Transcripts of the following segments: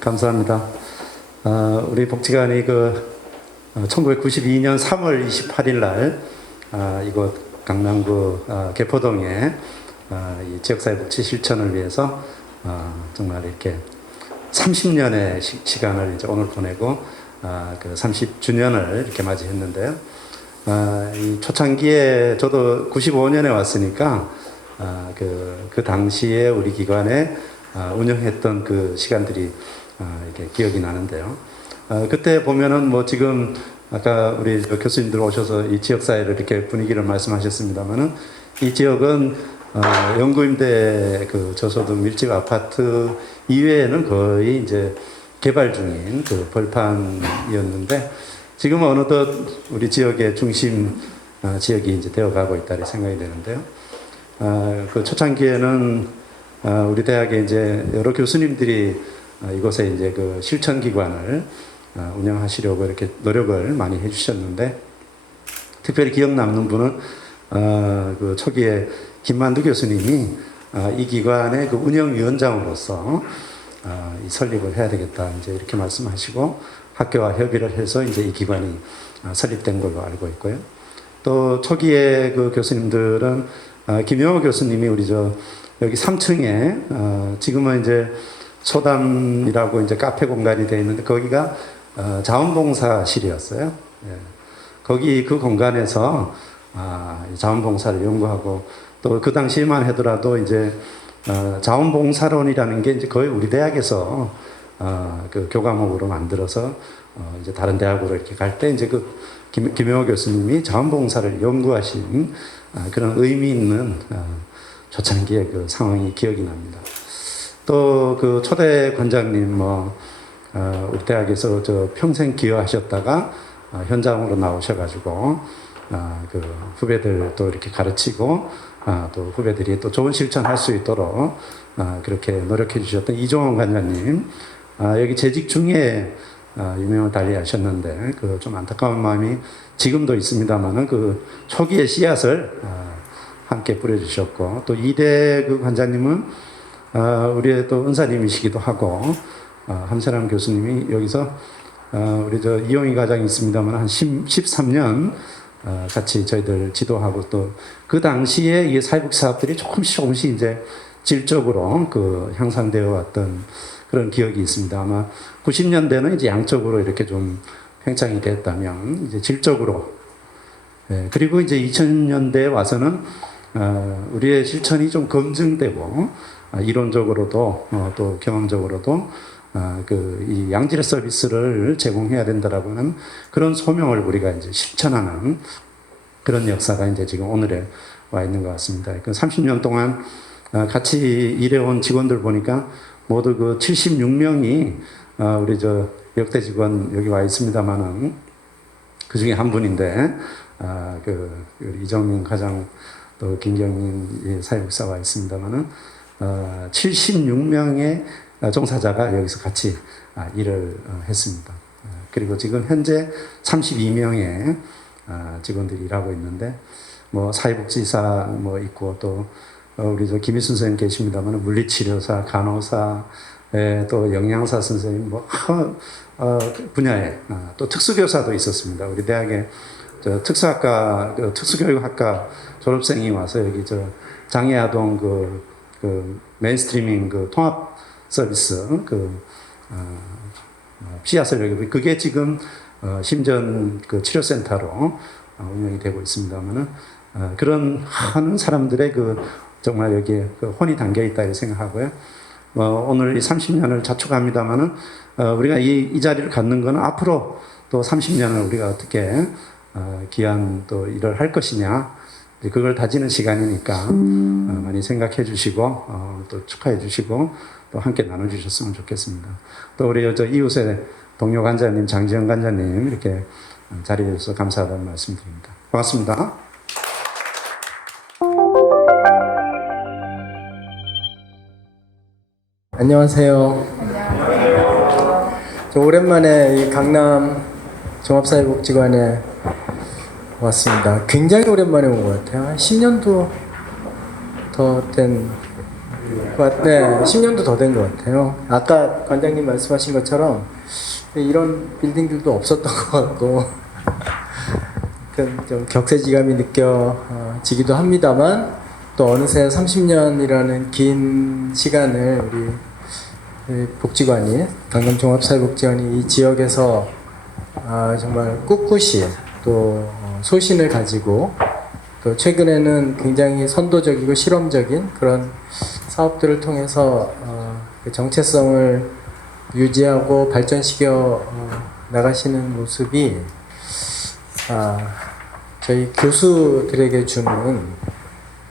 감사합니다. 우리 복지관이 1992년 3월 28일 날 이곳 강남구 개포동에 이 지역사회 복지 실천을 위해서 정말 이렇게 30년의 시간을 이제 오늘 보내고 그 30주년을 이렇게 맞이했는데요. 이 초창기에 저도 95년에 왔으니까 그 당시에 우리 기관에 운영했던 그 시간들이 이렇게 기억이 나는데요. 그때 보면은 뭐 지금 아까 우리 교수님들 오셔서 이 지역사회를 이렇게 분위기를 말씀하셨습니다만은 이 지역은 연구임대 그 저소득 밀집 아파트 이외에는 거의 이제 개발 중인 그 벌판이었는데 지금은 어느덧 우리 지역의 중심 지역이 이제 되어가고 있다 이렇게 생각이 되는데요. 그 초창기에는 우리 대학에 이제 여러 교수님들이 이곳에 이제 그 실천기관을 운영하시려고 이렇게 노력을 많이 해주셨는데, 특별히 기억 남는 분은 그 초기에 김만두 교수님이 이 기관의 그 운영위원장으로서 이 설립을 해야 되겠다 이제 이렇게 말씀하시고 학교와 협의를 해서 이제 이 기관이 설립된 걸로 알고 있고요. 또 초기에 그 교수님들은 김영호 교수님이 우리 여기 3층에 지금은 이제 소담이라고 이제 카페 공간이 되어 있는데 거기가 자원봉사실이었어요. 예. 거기 그 공간에서 자원봉사를 연구하고 또 그 당시에만 하더라도 이제 자원봉사론이라는 게 이제 거의 우리 대학에서 그 교과목으로 만들어서 이제 다른 대학으로 이렇게 갈 때 이제 그 김영호 교수님이 자원봉사를 연구하신 그런 의미 있는 초창기의 그 상황이 기억이 납니다. 또 그 초대 관장님 우리 대학에서 평생 기여하셨다가 현장으로 나오셔가지고 그 후배들 또 이렇게 가르치고 또 후배들이 또 좋은 실천할 수 있도록 그렇게 노력해 주셨던 이종원 관장님, 여기 재직 중에 유명을 달리하셨는데 그 좀 안타까운 마음이 지금도 있습니다만은 그 초기의 씨앗을 함께 뿌려주셨고, 또 이대 그 관장님은 우리의 또 은사님이시기도 하고, 함세람 교수님이 여기서 우리 이용희 과장이 있습니다만 한 13년 같이 저희들 지도하고, 또 그 당시에 이 사회복지 사업들이 조금씩 이제 질적으로 그 향상되어 왔던 그런 기억이 있습니다. 아마 90년대는 이제 양적으로 이렇게 좀 팽창이 됐다면 이제 질적으로, 그리고 이제 2000년대에 와서는 우리의 실천이 좀 검증되고 이론적으로도 또 경험적으로도 이 양질의 서비스를 제공해야 된다라고 하는 그런 소명을 우리가 이제 실천하는 그런 역사가 이제 지금 오늘에 와 있는 것 같습니다. 그 30년 동안 같이 일해온 직원들 보니까 모두 그 76명이 우리 역대 직원 여기 와 있습니다만은 그 중에 한 분인데 이정민 과장 또 김경인 사회복지사 와 있습니다만은 76명의 종사자가 여기서 같이 일을 했습니다. 그리고 지금 현재 32명의 직원들이 일하고 있는데, 사회복지사 있고, 또 우리 김희순 선생님 계십니다만 물리치료사, 간호사, 또 영양사 선생님 분야에 또 특수교사도 있었습니다. 우리 대학에 특수학과, 특수교육학과 졸업생이 와서 여기 장애아동 메인스트리밍 통합 서비스 씨앗을 여기, 그게 지금 심전 치료센터로 운영이 되고 있습니다만은 그런 하는 사람들의 정말 여기에 혼이 담겨 있다 이렇게 생각하고요. 오늘 이 30년을 자축합니다만은 우리가 이 자리를 갖는 것은 앞으로 또 30년을 우리가 어떻게 귀한 또 일을 할 것이냐, 그걸 다지는 시간이니까 많이 생각해 주시고 또 축하해 주시고 또 함께 나눠주셨으면 좋겠습니다. 또 우리 이웃의 동료 관장님 장지영 관장님 이렇게 자리에 주셔서 감사하다는 말씀드립니다. 고맙습니다. 안녕하세요. 또 오랜만에 이 강남 종합사회복지관에 왔습니다. 굉장히 오랜만에 온 것 같아요. 한 10년도 더 된 네, 10년도 더 된 것 같아요. 아까 관장님 말씀하신 것처럼 이런 빌딩들도 없었던 것 같고 좀 격세지감이 느껴지기도 합니다만 또 어느새 30년이라는 긴 시간을 우리 복지관이 강남 종합사회복지관이 이 지역에서 정말 꿋꿋이 또 소신을 가지고 또 최근에는 굉장히 선도적이고 실험적인 그런 사업들을 통해서 그 정체성을 유지하고 발전시켜 나가시는 모습이 저희 교수들에게 주는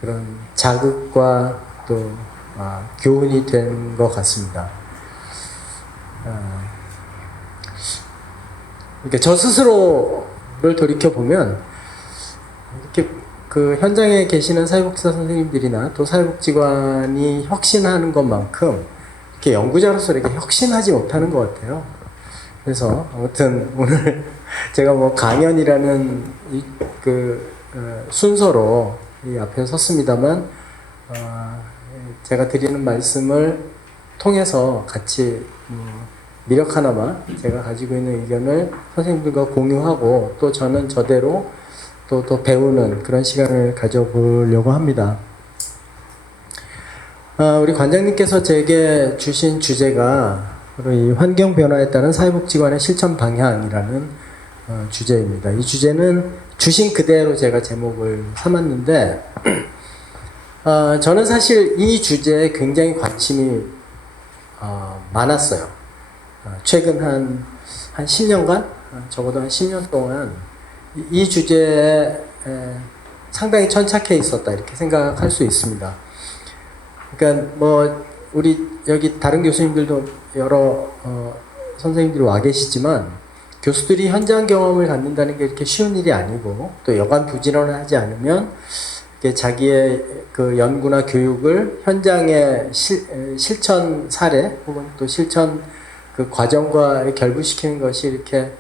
그런 자극과 또 교훈이 된 것 같습니다. 그러니까 저 스스로를 돌이켜 보면 이렇게 그 현장에 계시는 사회복지사 선생님들이나 또 사회복지관이 혁신하는 것만큼 이렇게 연구자로서 이렇게 혁신하지 못하는 것 같아요. 그래서 아무튼 오늘 제가 뭐 강연이라는 순서로 이 앞에 섰습니다만 제가 드리는 말씀을 통해서 같이 미력 하나만 제가 가지고 있는 의견을 선생님들과 공유하고 또 저는 저대로 또 배우는 그런 시간을 가져보려고 합니다. 우리 관장님께서 제게 주신 주제가 바로 이 환경 변화에 따른 사회복지관의 실천 방향이라는 주제입니다. 이 주제는 주신 그대로 제가 제목을 삼았는데 저는 사실 이 주제에 굉장히 관심이 많았어요. 최근 한 10년간 적어도 한 10년 동안 이 주제에 상당히 천착해 있었다 이렇게 생각할 수 있습니다. 그러니까 뭐 우리 여기 다른 교수님들도 여러 선생님들이 와 계시지만 교수들이 현장 경험을 갖는다는 게 이렇게 쉬운 일이 아니고 또 여간 부지런을 하지 않으면 자기의 그 연구나 교육을 현장의 실천 사례 혹은 또 실천 그 과정과 결부시키는 것이 이렇게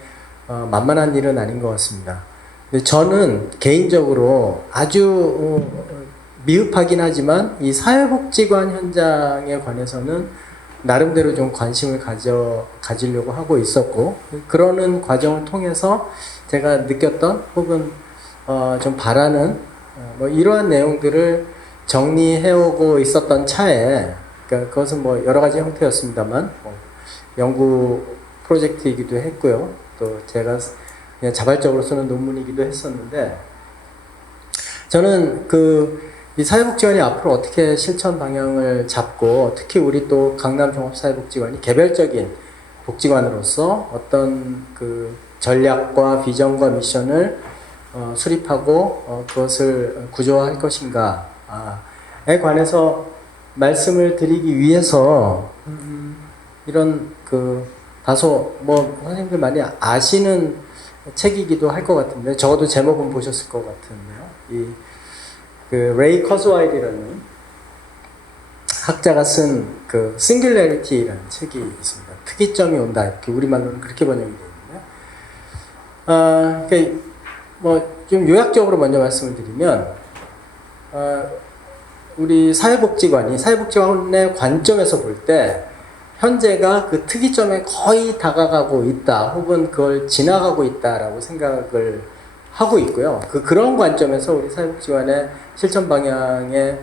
만만한 일은 아닌 것 같습니다. 근데 저는 개인적으로 아주 미흡하긴 하지만 이 사회복지관 현장에 관해서는 나름대로 좀 관심을 가지려고 하고 있었고 그러는 과정을 통해서 제가 느꼈던 혹은 좀 바라는 뭐 이러한 내용들을 정리해오고 있었던 차에 그러니까 그것은 뭐 여러 가지 형태였습니다만 연구 프로젝트이기도 했고요. 또 제가 그냥 자발적으로 쓰는 논문이기도 했었는데 저는 이 사회복지관이 앞으로 어떻게 실천 방향을 잡고 특히 우리 또 강남 종합사회복지관이 개별적인 복지관으로서 어떤 그 전략과 비전과 미션을 수립하고 그것을 구조화할 것인가에 관해서 말씀을 드리기 위해서 이런 다소 뭐 선생님들 많이 아시는 책이기도 할 것 같은데 적어도 제목은 보셨을 것 같은데요. 레이 커즈와일이라는 학자가 쓴 Singularity라는 책이 있습니다. 특이점이 온다 이렇게 우리말로는 그렇게 번역이 되는데 뭐 좀 요약적으로 먼저 말씀을 드리면 우리 사회복지관의 관점에서 볼 때 현재가 그 특이점에 거의 다가가고 있다 혹은 그걸 지나가고 있다라고 생각을 하고 있고요. 그런 관점에서 우리 사회복지관의 실천 방향의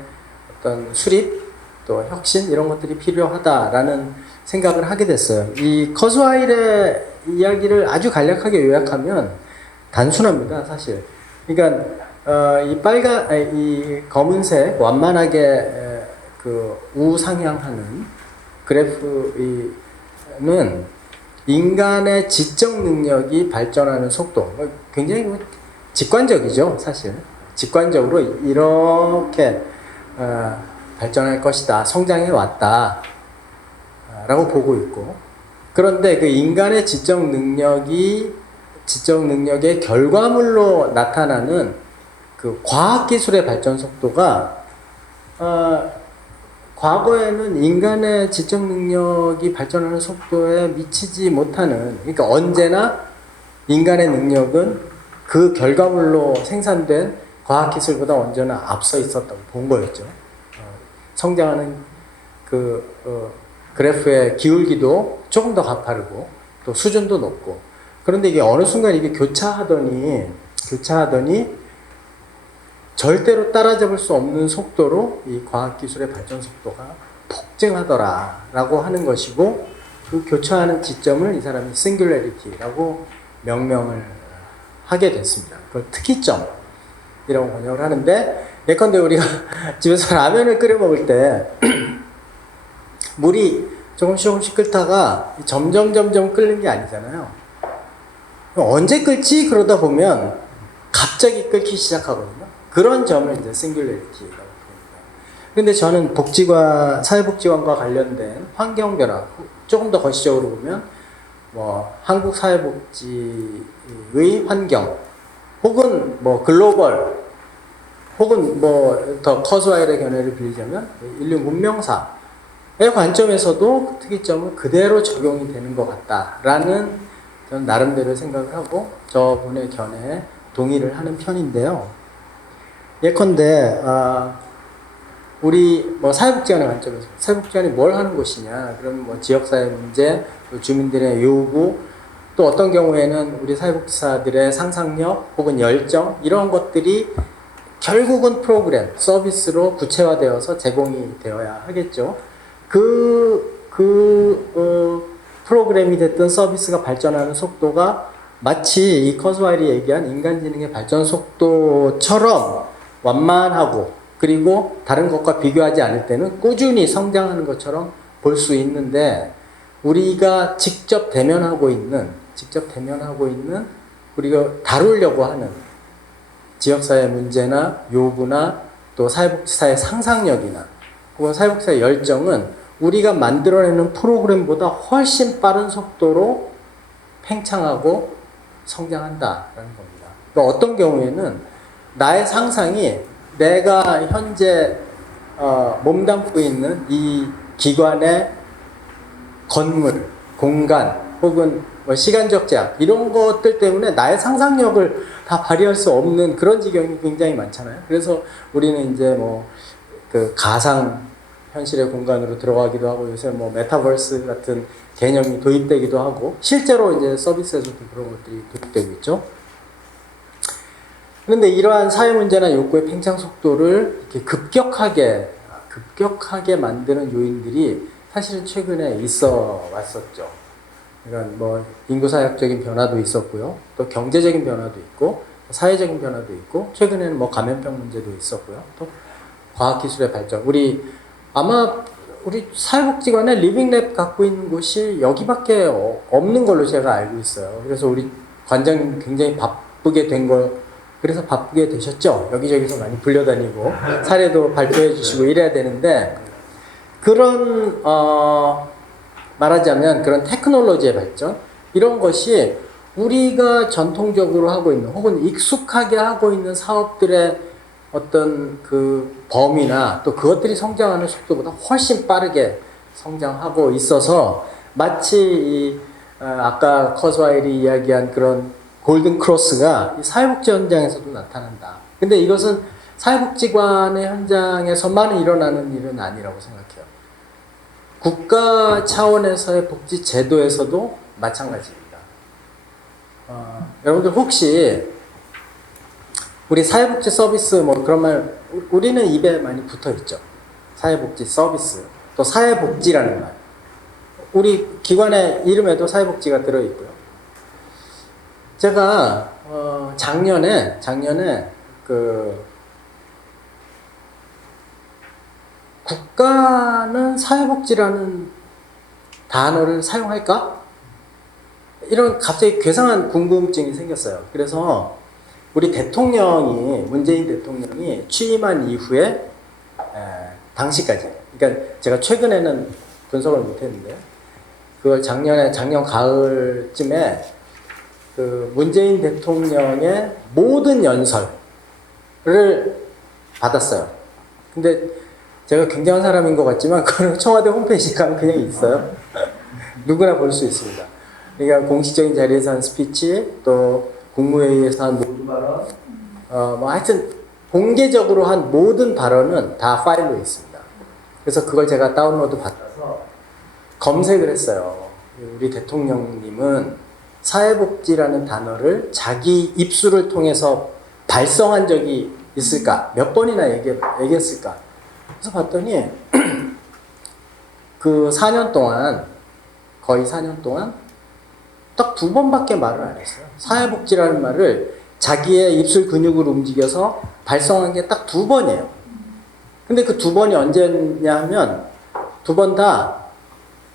어떤 수립 또 혁신 이런 것들이 필요하다라는 생각을 하게 됐어요. 이 커즈와일의 이야기를 아주 간략하게 요약하면 단순합니다, 사실. 그러니까 이 검은색 완만하게 우상향하는 그래프는 인간의 지적 능력이 발전하는 속도. 굉장히 직관적이죠, 사실. 직관적으로 이렇게 발전할 것이다, 성장해 왔다 라고 보고 있고 그런데 그 인간의 지적 능력의 결과물로 나타나는 그 과학기술의 발전 속도가 과거에는 인간의 지적 능력이 발전하는 속도에 미치지 못하는, 그러니까 언제나 인간의 능력은 그 결과물로 생산된 과학기술보다 언제나 앞서 있었다고 본 거였죠. 성장하는 그래프의 기울기도 조금 더 가파르고 또 수준도 높고, 그런데 이게 어느 순간 이게 교차하더니 절대로 따라잡을 수 없는 속도로 이 과학기술의 발전 속도가 폭증하더라라고 하는 것이고, 그 교차하는 지점을 이 사람이 싱귤레리티라고 명명을 하게 됐습니다. 그걸 특이점이라고 번역을 하는데, 예컨대 우리가 집에서 라면을 끓여 먹을 때 물이 조금씩 끓다가 점점 끓는 게 아니잖아요. 언제 끓지? 그러다 보면 갑자기 끓기 시작하거든요. 그런 점을 이제 싱귤레리티라고 합니다. 그런데 저는 사회복지관과 관련된 환경 변화, 조금 더 거시적으로 보면 뭐 한국 사회복지의 환경, 혹은 뭐 글로벌, 혹은 뭐 더 커즈와일의 견해를 빌리자면 인류 문명사의 관점에서도 그 특이점은 그대로 적용이 되는 것 같다라는 저는 나름대로 생각을 하고 저분의 견해에 동의를 하는 편인데요. 예컨대 우리 뭐 사회복지관의 관점에서 사회복지관이 뭘 하는 곳이냐, 그럼 뭐 지역사회 문제, 또 주민들의 요구, 또 어떤 경우에는 우리 사회복지사들의 상상력 혹은 열정, 이런 것들이 결국은 프로그램, 서비스로 구체화되어서 제공이 되어야 하겠죠. 프로그램이 됐든 서비스가 발전하는 속도가 마치 이 커즈와일이 얘기한 인간지능의 발전 속도처럼 완만하고, 그리고 다른 것과 비교하지 않을 때는 꾸준히 성장하는 것처럼 볼 수 있는데, 우리가 직접 대면하고 있는 우리가 다루려고 하는 지역사회 문제나 요구나 또 사회복지사의 상상력이나 혹은 사회복지사의 열정은 우리가 만들어내는 프로그램보다 훨씬 빠른 속도로 팽창하고 성장한다라는 겁니다. 그러니까 어떤 경우에는 나의 상상이 내가 현재 몸담고 있는 이 기관의 건물, 공간, 혹은 뭐 시간적 제약, 이런 것들 때문에 나의 상상력을 다 발휘할 수 없는 그런 지경이 굉장히 많잖아요. 그래서 우리는 이제 뭐 그 가상 현실의 공간으로 들어가기도 하고, 요새 뭐 메타버스 같은 개념이 도입되기도 하고, 실제로 이제 서비스에서도 그런 것들이 도입되고 있죠. 그런데 이러한 사회 문제나 욕구의 팽창 속도를 이렇게 급격하게 만드는 요인들이 사실은 최근에 있어 왔었죠. 그러니까 뭐 인구사역적인 변화도 있었고요, 또 경제적인 변화도 있고, 사회적인 변화도 있고, 최근에는 뭐 감염병 문제도 있었고요, 또 과학기술의 발전. 아마 우리 사회복지관에 리빙랩 갖고 있는 곳이 여기밖에 없는 걸로 제가 알고 있어요. 그래서 우리 관장님 굉장히 바쁘게 되셨죠? 여기저기서 많이 불려다니고 사례도 발표해 주시고 이래야 되는데, 그런 말하자면 그런 테크놀로지의 발전, 이런 것이 우리가 전통적으로 하고 있는 혹은 익숙하게 하고 있는 사업들의 어떤 그 범위나 또 그것들이 성장하는 속도보다 훨씬 빠르게 성장하고 있어서, 마치 아까 커즈와일이 이야기한 그런 골든 크로스가 사회복지 현장에서도 나타난다. 근데 이것은 사회복지관의 현장에서만 일어나는 일은 아니라고 생각해요. 국가 차원에서의 복지 제도에서도 마찬가지입니다. 여러분들 혹시 우리 사회복지 서비스 뭐 그런 말, 우리는 입에 많이 붙어 있죠. 사회복지 서비스, 또 사회복지라는 말. 우리 기관의 이름에도 사회복지가 들어 있고요. 제가 작년에 그 국가는 사회복지라는 단어를 사용할까? 이런 갑자기 괴상한 궁금증이 생겼어요. 그래서 우리 문재인 대통령이 취임한 이후에 당시까지, 그러니까 제가 최근에는 분석을 못했는데, 그걸 작년 가을쯤에 그 문재인 대통령의 모든 연설을 받았어요. 근데 제가 굉장한 사람인 것 같지만 그건 청와대 홈페이지에 가면 그냥 있어요. 누구나 볼 수 있습니다. 그러니까 공식적인 자리에서 한 스피치, 또 국무회의에서 한 모든 발언, 뭐 하여튼 공개적으로 한 모든 발언은 다 파일로 있습니다. 그래서 그걸 제가 다운로드 받아서 검색을 했어요. 우리 대통령님은 사회복지라는 단어를 자기 입술을 통해서 발성한 적이 있을까? 몇 번이나 얘기했을까? 그래서 봤더니 그 4년 동안, 거의 4년 동안 딱 2번밖에 말을 안 했어요. 사회복지라는 말을 자기의 입술 근육을 움직여서 발성한 게 딱 2번이에요. 근데 그 2번이 언제냐 하면 2번 다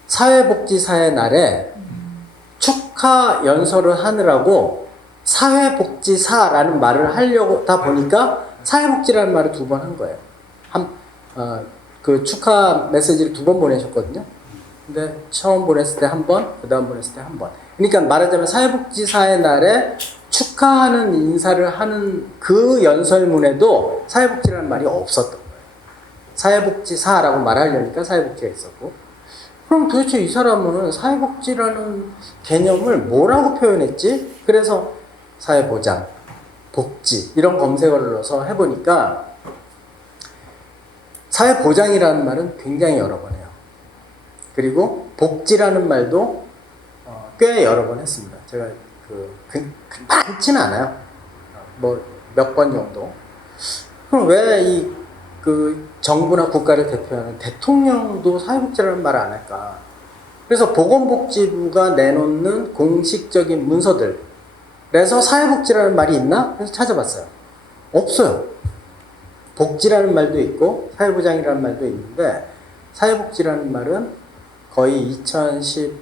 사회복지사의 날에 축하 연설을 하느라고 사회복지사라는 말을 하려고 하다 보니까 사회복지라는 말을 2번 한 거예요. 그 축하 메시지를 2번 보내셨거든요. 근데 처음 보냈을 때 1번, 그 다음 보냈을 때 1번. 그러니까 말하자면 사회복지사의 날에 축하하는 인사를 하는 그 연설문에도 사회복지라는 말이 없었던 거예요. 사회복지사라고 말하려니까 사회복지가 있었고. 그럼 도대체 이 사람은 사회복지라는 개념을 뭐라고 표현했지? 그래서 사회보장, 복지 이런 검색어를 넣어서 해보니까 사회보장이라는 말은 굉장히 여러 번 해요. 그리고 복지라는 말도 꽤 여러 번 했습니다. 제가 많지는 않아요. 뭐 몇 번 정도. 그럼 왜 그 정부나 국가를 대표하는 대통령도 사회복지라는 말을 안 할까? 그래서 보건복지부가 내놓는 공식적인 문서들 그래서 사회복지라는 말이 있나? 그래서 찾아봤어요. 없어요. 복지라는 말도 있고 사회보장이라는 말도 있는데 사회복지라는 말은 거의 2015년,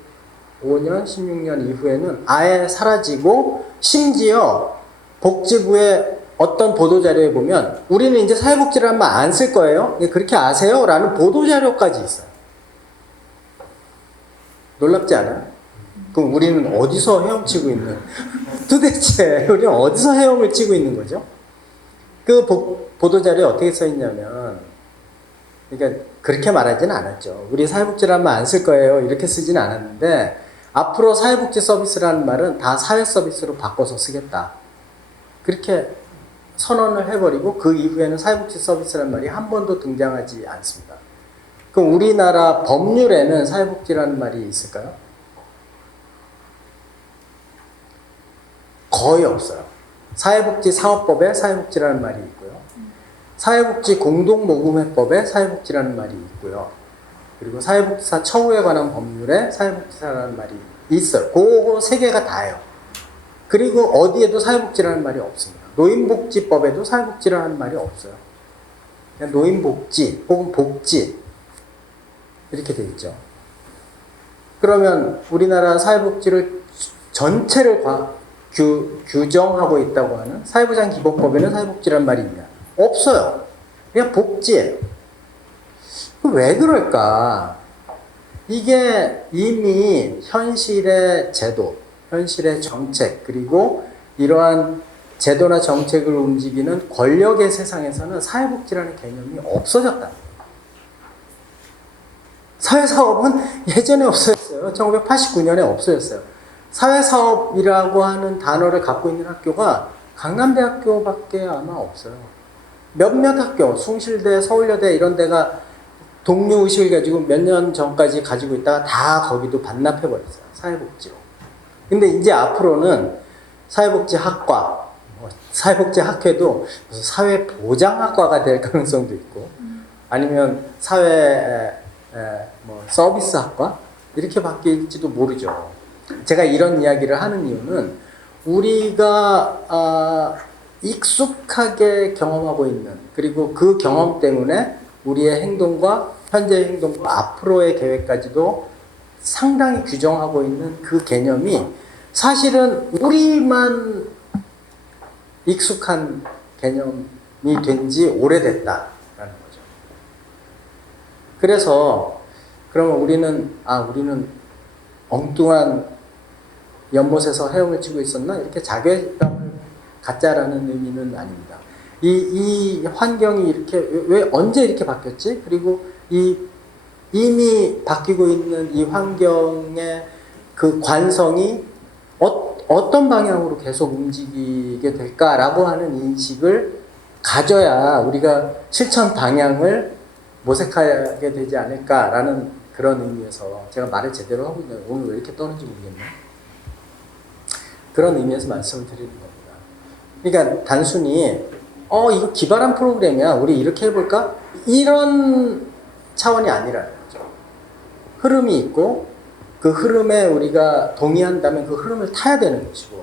16년 이후에는 아예 사라지고 심지어 복지부의 어떤 보도자료에 보면 우리는 이제 사회복지라는 말 안 쓸 거예요. 그렇게 아세요? 라는 보도자료까지 있어요. 놀랍지 않아요? 그럼 우리는 어디서 헤엄치고 있는 도대체 우리는 어디서 헤엄을 치고 있는 거죠? 그 보도자료에 어떻게 써 있냐면 그러니까 그렇게 말하지는 않았죠. 우리 사회복지라는 말 안 쓸 거예요. 이렇게 쓰지는 않았는데 앞으로 사회복지 서비스라는 말은 다 사회 서비스로 바꿔서 쓰겠다. 그렇게 선언을 해버리고 그 이후에는 사회복지 서비스라는 말이 한 번도 등장하지 않습니다. 그럼 우리나라 법률에는 사회복지라는 말이 있을까요? 거의 없어요. 사회복지사업법에 사회복지라는 말이 있고요. 사회복지공동모금회법에 사회복지라는 말이 있고요. 그리고 사회복지사 처우에 관한 법률에 사회복지사라는 말이 있어요. 그거 3개가 다예요. 그리고 어디에도 사회복지라는 말이 없습니다. 노인복지법에도 사회복지라는 말이 없어요. 그냥 노인복지 혹은 복지 이렇게 돼 있죠. 그러면 우리나라 사회복지를 전체를 규정하고 있다고 하는 사회보장기본법에는 사회복지라는 말이 있냐? 없어요. 그냥 복지예요. 왜 그럴까? 이게 이미 현실의 제도, 현실의 정책, 그리고 이러한 제도나 정책을 움직이는 권력의 세상에서는 사회복지라는 개념이 없어졌다. 사회사업은 예전에 없어졌어요. 1989년에 없어졌어요. 사회사업이라고 하는 단어를 갖고 있는 학교가 강남대학교밖에 아마 없어요. 몇몇 학교, 숭실대, 서울여대 이런 데가 독려의식을 가지고 몇 년 전까지 가지고 있다가 다 거기도 반납해버렸어요. 사회복지로. 근데 이제 앞으로는 사회복지학과, 사회복지학회도 무슨 사회보장학과가 될 가능성도 있고 아니면 서비스학과? 이렇게 바뀔지도 모르죠. 제가 이런 이야기를 하는 이유는 우리가 익숙하게 경험하고 있는 그리고 그 경험 때문에 우리의 행동과 현재의 행동과 앞으로의 계획까지도 상당히 규정하고 있는 그 개념이 사실은 우리만 익숙한 개념이 된 지 오래됐다라는 거죠. 그래서 그러면 우리는 엉뚱한 연못에서 헤엄을 치고 있었나? 이렇게 자괴감을 갖자라는 의미는 아닙니다. 이 환경이 이렇게 왜 언제 이렇게 바뀌었지? 그리고 이미 바뀌고 있는 이 환경의 그 관성이 어떤 방향으로 계속 움직이게 될까라고 하는 인식을 가져야 우리가 실천 방향을 모색하게 되지 않을까라는 그런 의미에서 제가 말을 제대로 하고 있는데 오늘 왜 이렇게 떠는지 모르겠네. 그런 의미에서 말씀을 드리는 겁니다. 그러니까 단순히 이거 기발한 프로그램이야. 우리 이렇게 해볼까? 이런 차원이 아니라는 거죠. 흐름이 있고 그 흐름에 우리가 동의한다면 그 흐름을 타야 되는 것이고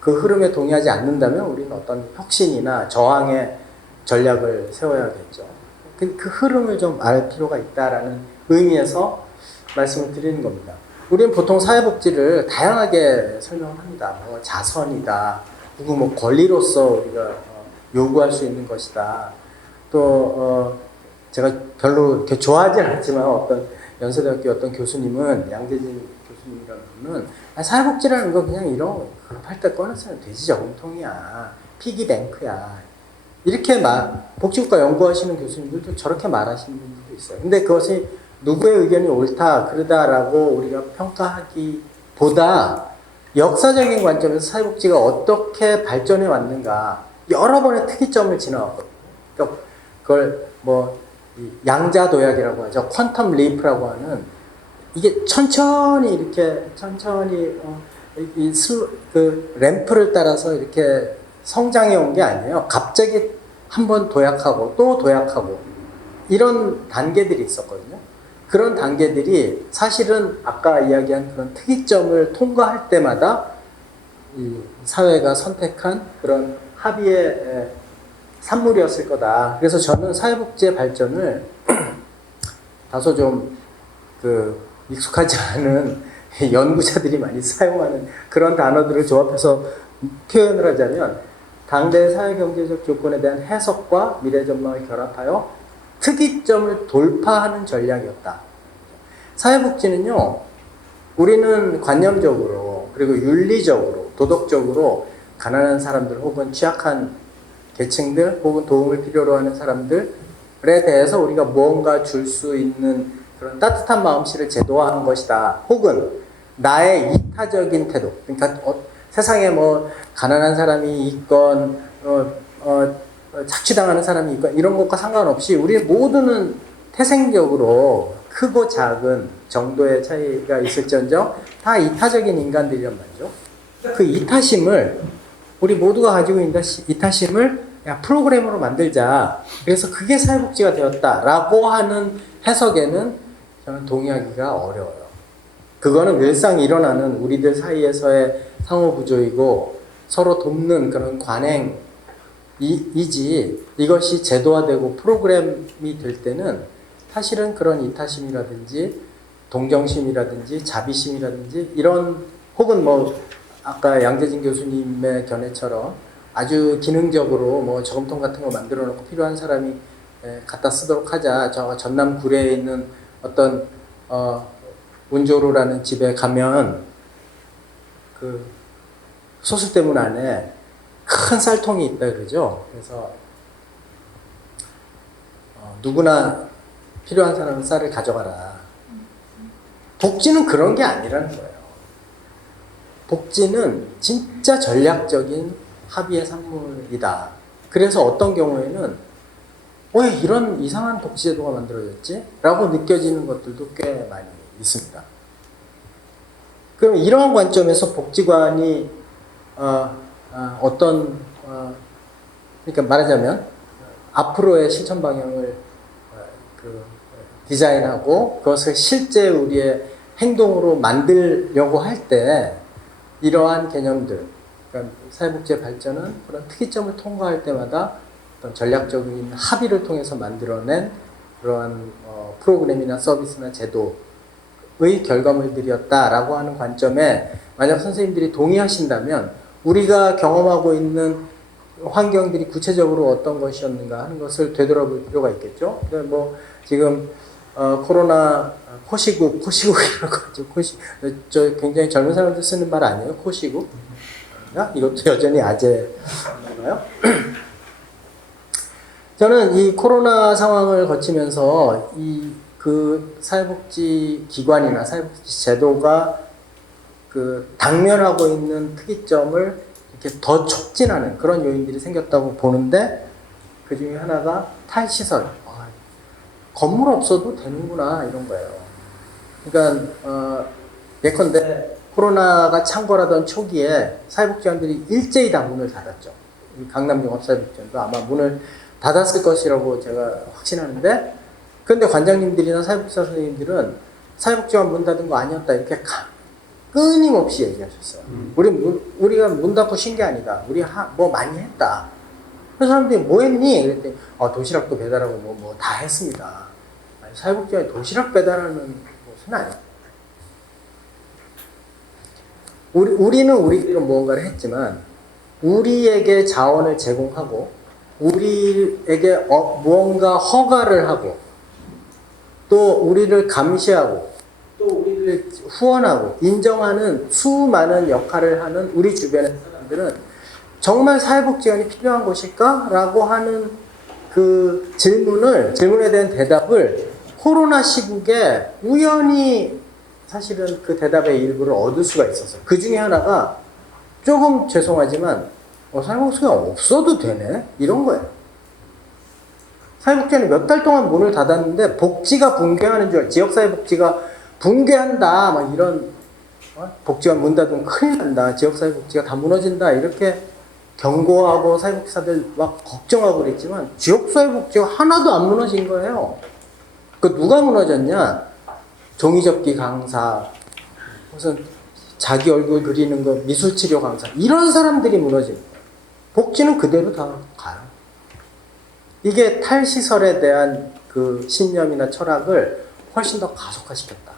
그 흐름에 동의하지 않는다면 우리는 어떤 혁신이나 저항의 전략을 세워야겠죠. 그 흐름을 좀 알 필요가 있다라는 의미에서 말씀을 드리는 겁니다. 우리는 보통 사회복지를 다양하게 설명합니다. 뭐 자선이다. 그리고 뭐 권리로서 우리가 요구할 수 있는 것이다. 또 제가 별로 이렇게 좋아하진 않지만 어떤 연세대학교 어떤 교수님은 양재진 교수님이라는 분은 사회복지라는 건 그냥 이런 급할 때 꺼내서는 돼지 저금통이야. 피기뱅크야. 이렇게 복지국가 연구하시는 교수님들도 저렇게 말하시는 분들도 있어요. 근데 그것이 누구의 의견이 옳다, 그러다라고 우리가 평가하기보다 역사적인 관점에서 사회복지가 어떻게 발전해 왔는가 여러 번의 특이점을 지나왔거든요. 그러니까 그걸 양자도약이라고 하죠. 퀀텀 리프라고 하는 이게 천천히 그 램프를 따라서 이렇게 성장해 온 게 아니에요. 갑자기 한번 도약하고 또 도약하고 이런 단계들이 있었거든요. 그런 단계들이 사실은 아까 이야기한 그런 특이점을 통과할 때마다 이 사회가 선택한 그런 합의의 산물이었을 거다. 그래서 저는 사회복지의 발전을 다소 좀 익숙하지 않은 연구자들이 많이 사용하는 그런 단어들을 조합해서 표현을 하자면 당대 사회경제적 조건에 대한 해석과 미래 전망을 결합하여 특이점을 돌파하는 전략이었다. 사회복지는요, 우리는 관념적으로 그리고 윤리적으로 도덕적으로 가난한 사람들 혹은 취약한 계층들 혹은 도움을 필요로 하는 사람들에 대해서 우리가 무언가 줄 수 있는 그런 따뜻한 마음씨를 제도화한 것이다. 혹은 나의 이타적인 태도. 그러니까 세상에 가난한 사람이 있건 착취당하는 사람이 있건 이런 것과 상관없이 우리 모두는 태생적으로 크고 작은 정도의 차이가 있을지언정 다 이타적인 인간들이란 말이죠. 그 이타심을 우리 모두가 가지고 있는 이타심을 프로그램으로 만들자. 그래서 그게 사회복지가 되었다라고 하는 해석에는 저는 동의하기가 어려워요. 그거는 늘상 일어나는 우리들 사이에서의 상호구조이고 서로 돕는 그런 관행이지 이것이 제도화되고 프로그램이 될 때는 사실은 그런 이타심이라든지 동정심이라든지 자비심이라든지 이런 혹은 아까 양재진 교수님의 견해처럼 아주 기능적으로 저금통 같은 거 만들어 놓고 필요한 사람이 갖다 쓰도록 하자. 저 전남 구례에 있는 어떤 운조루라는 집에 가면 그 소수대문 안에 큰 쌀통이 있다 그러죠. 그래서 누구나 필요한 사람은 쌀을 가져가라. 복지는 그런 게 아니라는 거예요. 복지는 진짜 전략적인 합의의 산물이다. 그래서 어떤 경우에는 왜 이런 이상한 복지제도가 만들어졌지? 라고 느껴지는 것들도 꽤 많이 있습니다. 그럼 이러한 관점에서 복지관이 그러니까 말하자면 앞으로의 실천 방향을 디자인하고 그것을 실제 우리의 행동으로 만들려고 할 때 이러한 개념들, 그러니까 사회복지의 발전은 그런 특이점을 통과할 때마다 어떤 전략적인 합의를 통해서 만들어낸 그러한 프로그램이나 서비스나 제도의 결과물들이었다라고 하는 관점에 만약 선생님들이 동의하신다면 우리가 경험하고 있는 환경들이 구체적으로 어떤 것이었는가 하는 것을 되돌아볼 필요가 있겠죠. 지금 코로나 코시국이라고 하죠. 저 굉장히 젊은 사람들 쓰는 말 아니에요? 코시국? 이것도 여전히 아재인가요? 저는 이 코로나 상황을 거치면서 이 그 사회복지 기관이나 사회복지 제도가 그 당면하고 있는 특이점을 이렇게 더 촉진하는 그런 요인들이 생겼다고 보는데 그 중에 하나가 탈시설. 건물 없어도 되는구나 이런 거예요. 그러니까 예컨대 코로나가 창궐하던 초기에 사회복지관들이 일제히 다 문을 닫았죠. 이 강남종합사회복지관도 아마 문을 닫았을 것이라고 제가 확신하는데, 그런데 관장님들이나 사회복지사 선생님들은 사회복지관 문 닫은 거 아니었다 이렇게 끊임없이 얘기하셨어요. 우리가 문 닫고 쉰 게 아니다. 우리 뭐 많이 했다. 그 사람들이 뭐 했니? 그랬더니 도시락도 배달하고 뭐 다 했습니다. 아니, 사회복지관이 도시락 배달하는 곳은 아니야. 우리는 우리대로 무언가를 했지만 우리에게 자원을 제공하고 우리에게 무언가 허가를 하고 또 우리를 감시하고 또 우리를 후원하고 인정하는 수많은 역할을 하는 우리 주변의 사람들은 정말 사회복지관이 필요한 것일까? 라고 하는 그 질문에 대한 대답을 코로나 시국에 우연히 사실은 그 대답의 일부를 얻을 수가 있었어요. 그 중에 하나가 조금 죄송하지만 사회복지관 없어도 되네? 이런 거예요. 사회복지관이 몇 달 동안 문을 닫았는데 복지가 붕괴하는 줄, 지역사회복지가 붕괴한다, 막 이런, 복지관 문 닫으면 큰일 난다, 지역사회복지가 다 무너진다, 이렇게 경고하고 사회복지사들 막 걱정하고 그랬지만 지역사회복지가 하나도 안 무너진 거예요. 그 누가 무너졌냐? 종이접기 강사, 무슨 자기 얼굴 그리는 거 미술치료 강사, 이런 사람들이 무너진 거예요. 복지는 그대로 다 가요. 이게 탈시설에 대한 그 신념이나 철학을 훨씬 더 가속화시켰다.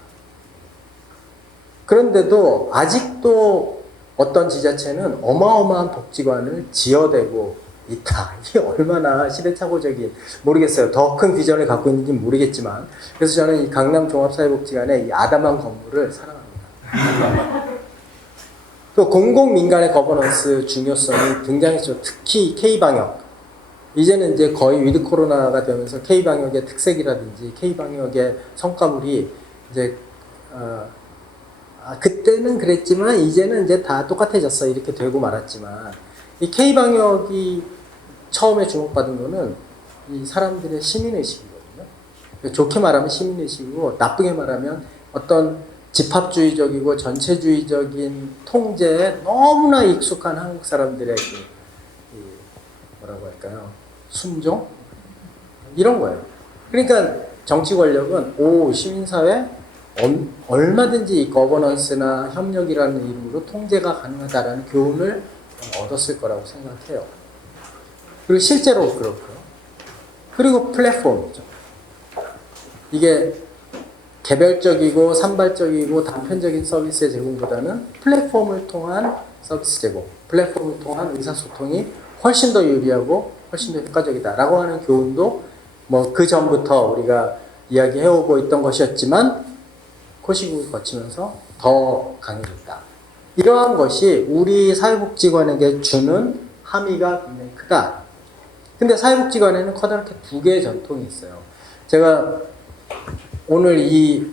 그런데도 아직도 어떤 지자체는 어마어마한 복지관을 지어대고 있다. 이게 얼마나 시대착오적인, 모르겠어요. 더 큰 비전을 갖고 있는지 모르겠지만. 그래서 저는 이 강남 종합사회복지관의 이 아담한 건물을 사랑합니다. 또 공공민간의 거버넌스 중요성이 등장했죠. 특히 K방역. 이제는 이제 거의 위드 코로나가 되면서 K방역의 특색이라든지 K방역의 성과물이 이제 그때는 그랬지만 이제는 이제 다 똑같아졌어 이렇게 되고 말았지만, 이 K방역이 처음에 주목받은 거는 이 사람들의 시민의식이거든요. 좋게 말하면 시민의식이고 나쁘게 말하면 어떤 집합주의적이고 전체주의적인 통제에 너무나 익숙한 한국 사람들의 뭐라고 할까요? 순종? 이런 거예요. 그러니까 정치 권력은 시민사회 얼마든지 이 거버넌스나 협력이라는 이름으로 통제가 가능하다라는 교훈을 얻었을 거라고 생각해요. 그리고 실제로 그렇고요. 그리고 플랫폼이죠. 이게 개별적이고 산발적이고 단편적인 서비스의 제공보다는 플랫폼을 통한 서비스 제공, 플랫폼을 통한 의사소통이 훨씬 더 유리하고 훨씬 더 효과적이다라고 하는 교훈도 뭐 그 전부터 우리가 이야기해오고 있던 것이었지만 코시국을 거치면서 더 강해졌다. 이러한 것이 우리 사회복지관에게 주는 함의가 굉장히 크다. 근데 사회복지관에는 커다랗게 두 개의 전통이 있어요. 제가 오늘 이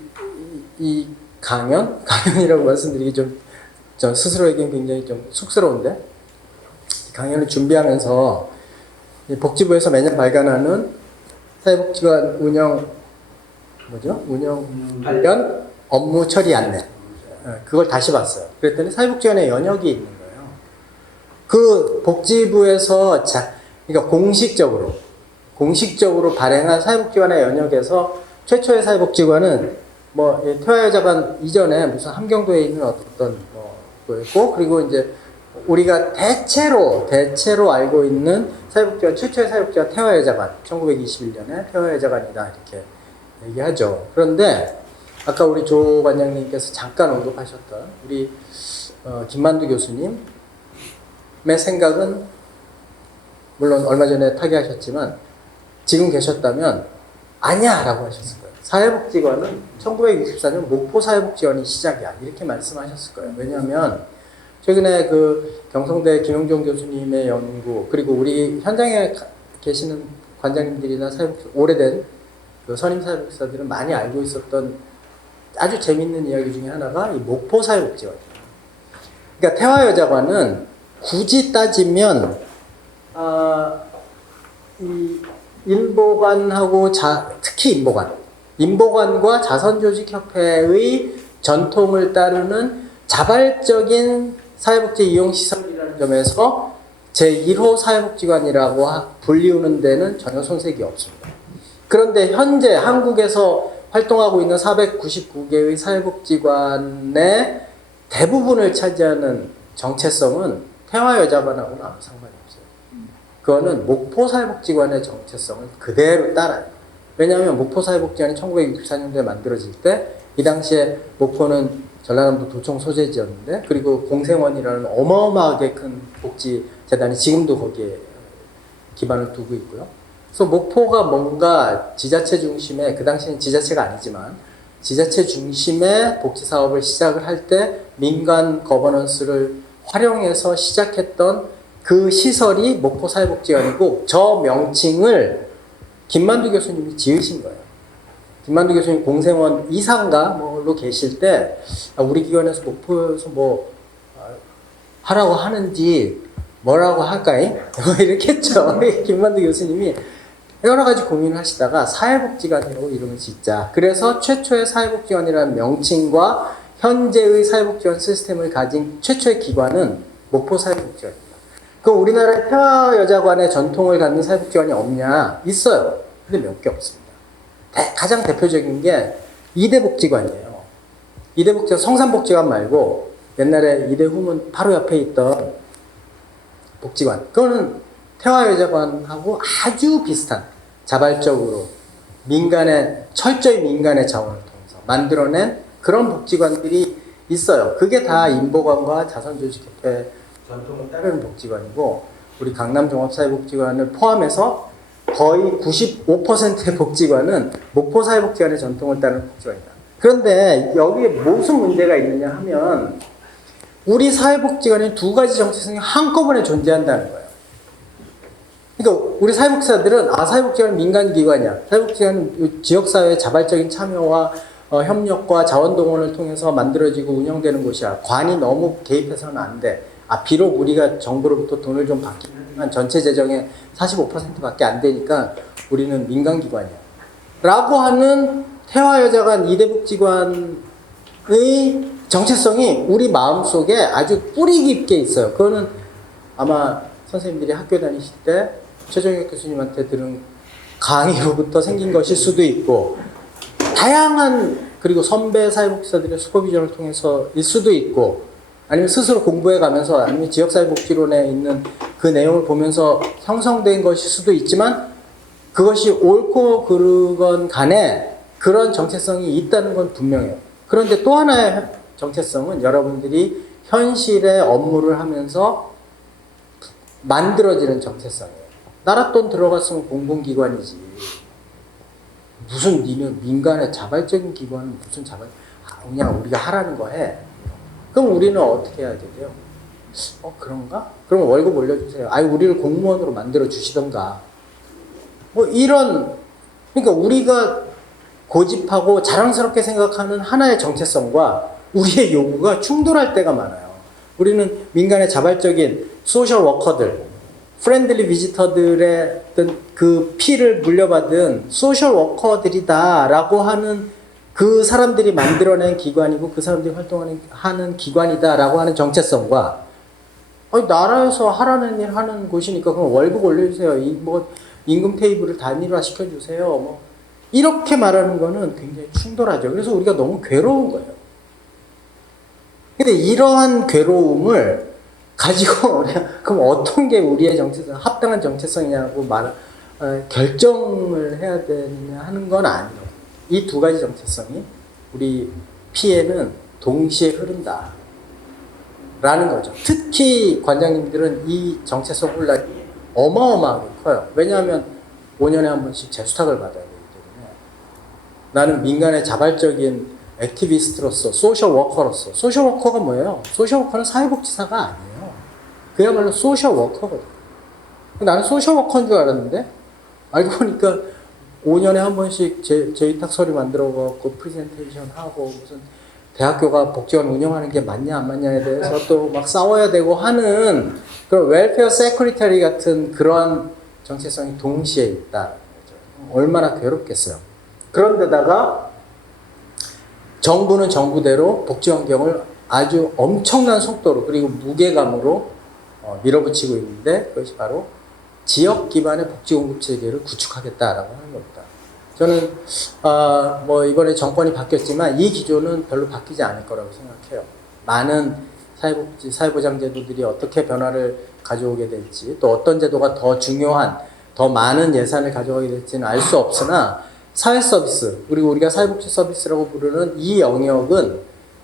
강연이라고 말씀드리기 저 스스로에겐 굉장히 좀 쑥스러운데, 강연을 준비하면서 복지부에서 매년 발간하는 사회복지관 운영 관련 업무 처리 안내, 그걸 다시 봤어요. 그랬더니 사회복지관에 연역이 있는 거예요. 그 복지부에서 그러니까 공식적으로 발행한 사회복지관의 연역에서 최초의 사회복지관은 뭐 태화여자관 이전에 무슨 함경도에 있는 어떤 거였고, 그리고 이제 우리가 대체로 알고 있는 사회복지관, 최초의 사회복지관 태화여자관, 1921년에 태화여자관이다 이렇게 얘기하죠. 그런데 아까 우리 조 관장님께서 잠깐 언급하셨던 우리 김만두 교수님의 생각은 물론 얼마 전에 타계하셨지만 지금 계셨다면 아니야 라고 하셨을 거예요. 사회복지관은 1964년 목포사회복지관이 시작이야 이렇게 말씀하셨을 거예요. 왜냐하면 최근에 그 경성대 김영종 교수님의 연구, 그리고 우리 현장에 계시는 관장님들이나 오래된 그 선임 사회복지사들은 많이 알고 있었던 아주 재밌는 이야기 중에 하나가 이 목포 사회복지관이에요. 그러니까 태화여자관은 굳이 따지면 이 인보관하고 특히 인보관과 자선조직협회의 전통을 따르는 자발적인 사회복지 이용시설이라는 점에서 제1호 사회복지관이라고 불리우는 데는 전혀 손색이 없습니다. 그런데 현재 한국에서 활동하고 있는 499개의 사회복지관의 대부분을 차지하는 정체성은 태화여자관하고는 아무 상관이 없어요. 그거는 목포 사회복지관의 정체성을 그대로 따라요. 왜냐하면 목포 사회복지관이 1964년도에 만들어질 때 이 당시에 목포는 전라남도 도청 소재지였는데, 그리고 공생원이라는 어마어마하게 큰 복지재단이 지금도 거기에 기반을 두고 있고요. 그래서 목포가 뭔가 지자체 중심의, 그 당시에는 지자체가 아니지만 지자체 중심의 복지 사업을 시작을 할 때 민간 거버넌스를 활용해서 시작했던 그 시설이 목포 사회복지관이고, 저 명칭을 김만두 교수님이 지으신 거예요. 김만두 교수님 공생원 이사인가 뭐로 계실 때 우리 기관에서 목포에서 뭐 하라고 하는지 뭐라고 할까잉? 뭐 이렇게 했죠. 김만두 교수님이 여러 가지 고민을 하시다가 사회복지관이라고 이름을 짓자. 그래서 최초의 사회복지관이라는 명칭과 현재의 사회복지관 시스템을 가진 최초의 기관은 목포 사회복지관입니다. 그럼 우리나라에 태화여자관의 전통을 갖는 사회복지관이 없냐? 있어요. 근데 몇 개 없습니다. 가장 대표적인 게 이대복지관이에요. 이대복지관, 성산복지관 말고 옛날에 이대후문 바로 옆에 있던 복지관. 그거는 태화여자관하고 아주 비슷한, 자발적으로 철저히 민간의 자원을 통해서 만들어낸 그런 복지관들이 있어요. 그게 다 인보관과 자선조직협회 전통을 따르는 복지관이고, 우리 강남종합사회복지관을 포함해서 거의 95%의 복지관은 목포 사회복지관의 전통을 따르는 복지관이다. 그런데 여기에 무슨 문제가 있느냐 하면, 우리 사회복지관에 두 가지 정체성이 한꺼번에 존재한다는 거예요. 그러니까 우리 사회복지사들은 사회복지관은 민간기관이야. 사회복지관은 지역사회의 자발적인 참여와 협력과 자원동원을 통해서 만들어지고 운영되는 곳이야. 관이 너무 개입해서는 안 돼. 비록 우리가 정부로부터 돈을 좀 받긴 하지만 전체 재정의 45%밖에 안 되니까 우리는 민간기관이야. 라고 하는 태화여자관 이대복지관의 정체성이 우리 마음속에 아주 뿌리 깊게 있어요. 그거는 아마 선생님들이 학교 다니실 때 최정혁 교수님한테 들은 강의로부터 생긴 것일 수도 있고, 다양한, 그리고 선배 사회복지사들의 슈퍼비전을 통해서일 수도 있고, 아니면 스스로 공부해 가면서, 아니면 지역사회복지론에 있는 그 내용을 보면서 형성된 것일 수도 있지만, 그것이 옳고 그르건 간에 그런 정체성이 있다는 건 분명해요. 그런데 또 하나의 정체성은 여러분들이 현실의 업무를 하면서 만들어지는 정체성이에요. 나라 돈 들어갔으면 공공기관이지. 무슨 니는 민간의 자발적인 기관은 무슨 그냥 우리가 하라는 거 해. 그럼 우리는 어떻게 해야 되죠? 그런가? 그럼 월급 올려주세요. 우리를 공무원으로 만들어 주시던가. 뭐 이런, 그러니까 우리가 고집하고 자랑스럽게 생각하는 하나의 정체성과 우리의 요구가 충돌할 때가 많아요. 우리는 민간의 자발적인 소셜 워커들, 프렌들리 비지터들의 어떤 그 피를 물려받은 소셜 워커들이다라고 하는, 그 사람들이 만들어낸 기관이고 그 사람들이 활동하는 기관이다라고 하는 정체성과, 나라에서 하라는 일 하는 곳이니까 그럼 월급 올려주세요. 임금 테이블을 단일화 시켜주세요. 이렇게 말하는 거는 굉장히 충돌하죠. 그래서 우리가 너무 괴로운 거예요. 근데 이러한 괴로움을 가지고 그럼 어떤 게 우리의 정체성, 합당한 정체성이냐고 결정을 해야 되느냐 하는 건 아니에요. 이 두 가지 정체성이 우리 피에는 동시에 흐른다 라는 거죠. 특히 관장님들은 이 정체성 혼란이 어마어마하게 커요. 왜냐하면 5년에 한 번씩 재수탁을 받아야 되기 때문에, 나는 민간의 자발적인 액티비스트로서, 소셜 워커로서. 소셜 워커가 뭐예요? 소셜 워커는 사회복지사가 아니에요. 그야말로 소셜 워커거든요. 나는 소셜 워커인 줄 알았는데 알고 보니까 5년에 한 번씩 재위탁 서류 만들어 갖고 프레젠테이션 하고 무슨 대학교가 복지관 운영하는 게 맞냐 안 맞냐에 대해서 또 막 싸워야 되고 하는 그런 웰페어 세크리터리 같은 그러한 정체성이 동시에 있다. 얼마나 괴롭겠어요. 그런데다가 정부는 정부대로 복지 환경을 아주 엄청난 속도로 그리고 무게감으로 밀어붙이고 있는데 그것이 바로 지역 기반의 복지 공급 체계를 구축하겠다라고 하는 겁니다. 저는 뭐 이번에 정권이 바뀌었지만 이 기조는 별로 바뀌지 않을 거라고 생각해요. 많은 사회보장 제도들이 어떻게 변화를 가져오게 될지 또 어떤 제도가 더 중요한 더 많은 예산을 가져가게 될지는 알 수 없으나 사회 서비스 그리고 우리가 사회복지 서비스라고 부르는 이 영역은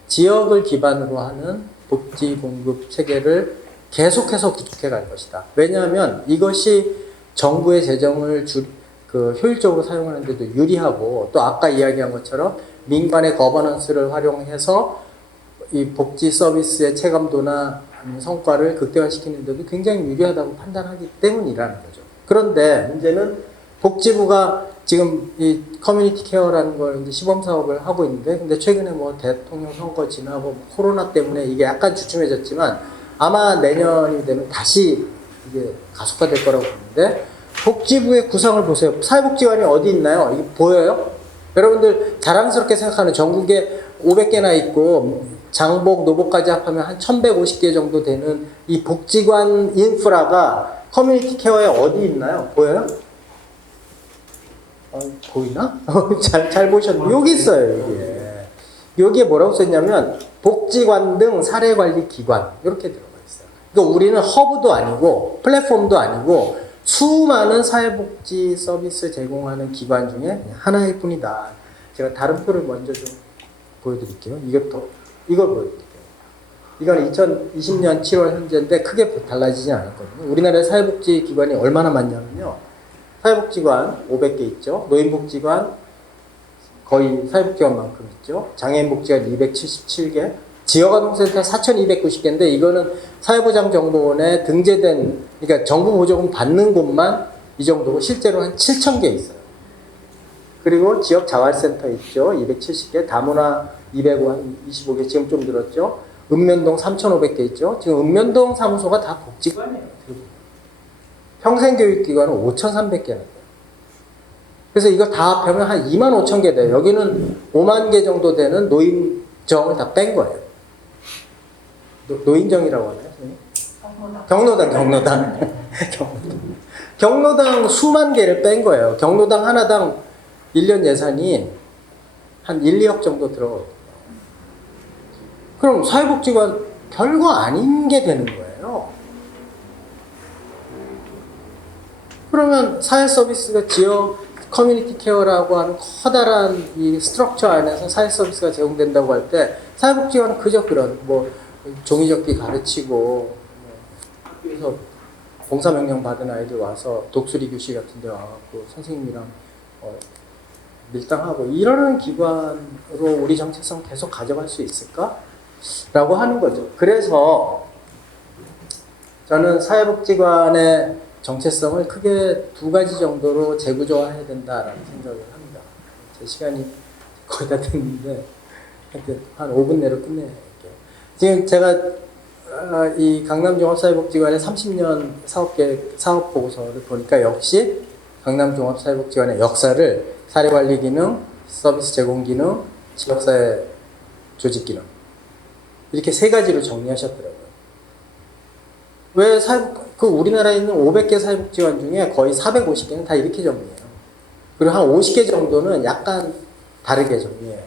지역을 기반으로 하는 복지 공급 체계를 계속해서 구축해 갈 것이다. 왜냐하면 이것이 정부의 재정을 효율적으로 사용하는 데도 유리하고 또 아까 이야기한 것처럼 민간의 거버넌스를 활용해서 이 복지 서비스의 체감도나 성과를 극대화시키는 데도 굉장히 유리하다고 판단하기 때문이라는 거죠. 그런데 문제는 복지부가 지금 이 커뮤니티 케어라는 걸 시범 사업을 하고 있는데 근데 최근에 뭐 대통령 선거 지나고 코로나 때문에 이게 약간 주춤해졌지만 아마 내년이 되면 다시 이게 가속화될 거라고 보는데 복지부의 구성을 보세요. 사회복지관이 어디 있나요? 이게 보여요? 여러분들 자랑스럽게 생각하는 전국에 500개나 있고 장복, 노복까지 합하면 한 1150개 정도 되는 이 복지관 인프라가 커뮤니티 케어에 어디 있나요? 보여요? 보이나? 잘 보셨네. 여기 있어요. 여기에. 여기에 뭐라고 썼냐면 복지관 등 사례관리기관 이렇게 들어가 있어요. 그러니까 우리는 허브도 아니고 플랫폼도 아니고 수많은 사회복지 서비스 제공하는 기관 중에 하나일 뿐이다. 제가 다른 표를 먼저 좀 보여드릴게요. 이걸 보여드릴게요. 이건 2020년 7월 현재인데 크게 달라지지 않았거든요. 우리나라의 사회복지 기관이 얼마나 많냐면요. 사회복지관 500개 있죠. 노인복지관 거의 사회복지관만큼 있죠. 장애인복지관 277개, 지역아동센터 4,290개인데 이거는 사회보장정보원에 등재된 그러니까 정부 보조금 받는 곳만 이 정도고 실제로 한 7,000개 있어요. 그리고 지역 자활센터 있죠. 270개, 다문화 225개 지금 좀 늘었죠. 읍면동 3,500개 있죠. 지금 읍면동 사무소가 다 복지관이에요. 평생교육기관은 5,300개나 돼요. 그래서 이거 다 합하면 한 25,000개 돼요. 여기는 5만 개 정도 되는 노인정을 다 뺀 거예요. 노인정이라고 하나요? 경로당. 경로당 수만 개를 뺀 거예요. 경로당 하나당 1년 예산이 한 1, 2억 정도 들어가거든요. 그럼 사회복지관 별거 아닌 게 되는 거예요. 그러면 사회 서비스가 지역 커뮤니티 케어라고 하는 커다란 이 스트럭처 안에서 사회 서비스가 제공된다고 할 때 사회복지관은 그저 그런 뭐 종이접기 가르치고 학교에서 공사명령 받은 아이들 와서 독수리 교실 같은 데 와갖고 선생님이랑 밀당하고 이러는 기관으로 우리 정체성 계속 가져갈 수 있을까? 라고 하는 거죠. 그래서 저는 사회복지관의 정체성을 크게 두 가지 정도로 재구조화해야 된다라는 생각을 합니다. 제 시간이 거의 다 됐는데 한 5분 내로 끝내요. 지금 제가 이 강남종합사회복지관의 30년 사업 보고서를 보니까 역시 강남종합사회복지관의 역사를 사례관리 기능, 서비스 제공 기능, 지역사회 조직 기능 이렇게 세 가지로 정리하셨더라고요. 왜 우리나라에 있는 500개 사회복지관 중에 거의 450개는 다 이렇게 정리해요. 그리고 한 50개 정도는 약간 다르게 정리해요.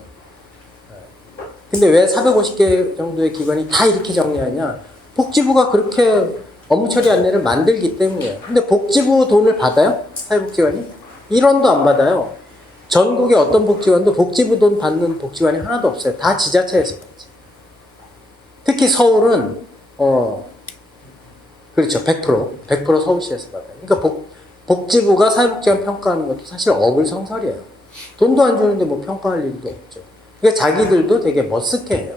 근데 왜 450개 정도의 기관이 다 이렇게 정리하냐? 복지부가 그렇게 업무 처리 안내를 만들기 때문이에요. 근데 복지부 돈을 받아요? 사회복지관이? 1원도 안 받아요. 전국의 어떤 복지관도 복지부 돈 받는 복지관이 하나도 없어요. 다 지자체에서 받지. 특히 서울은 그렇죠. 100% 서울시에서 받아요. 그러니까 복지부가 사회복지관 평가하는 것도 사실 어불성설이에요. 돈도 안 주는데 뭐 평가할 일도 없죠. 그러니까 자기들도 되게 머쓱해해요.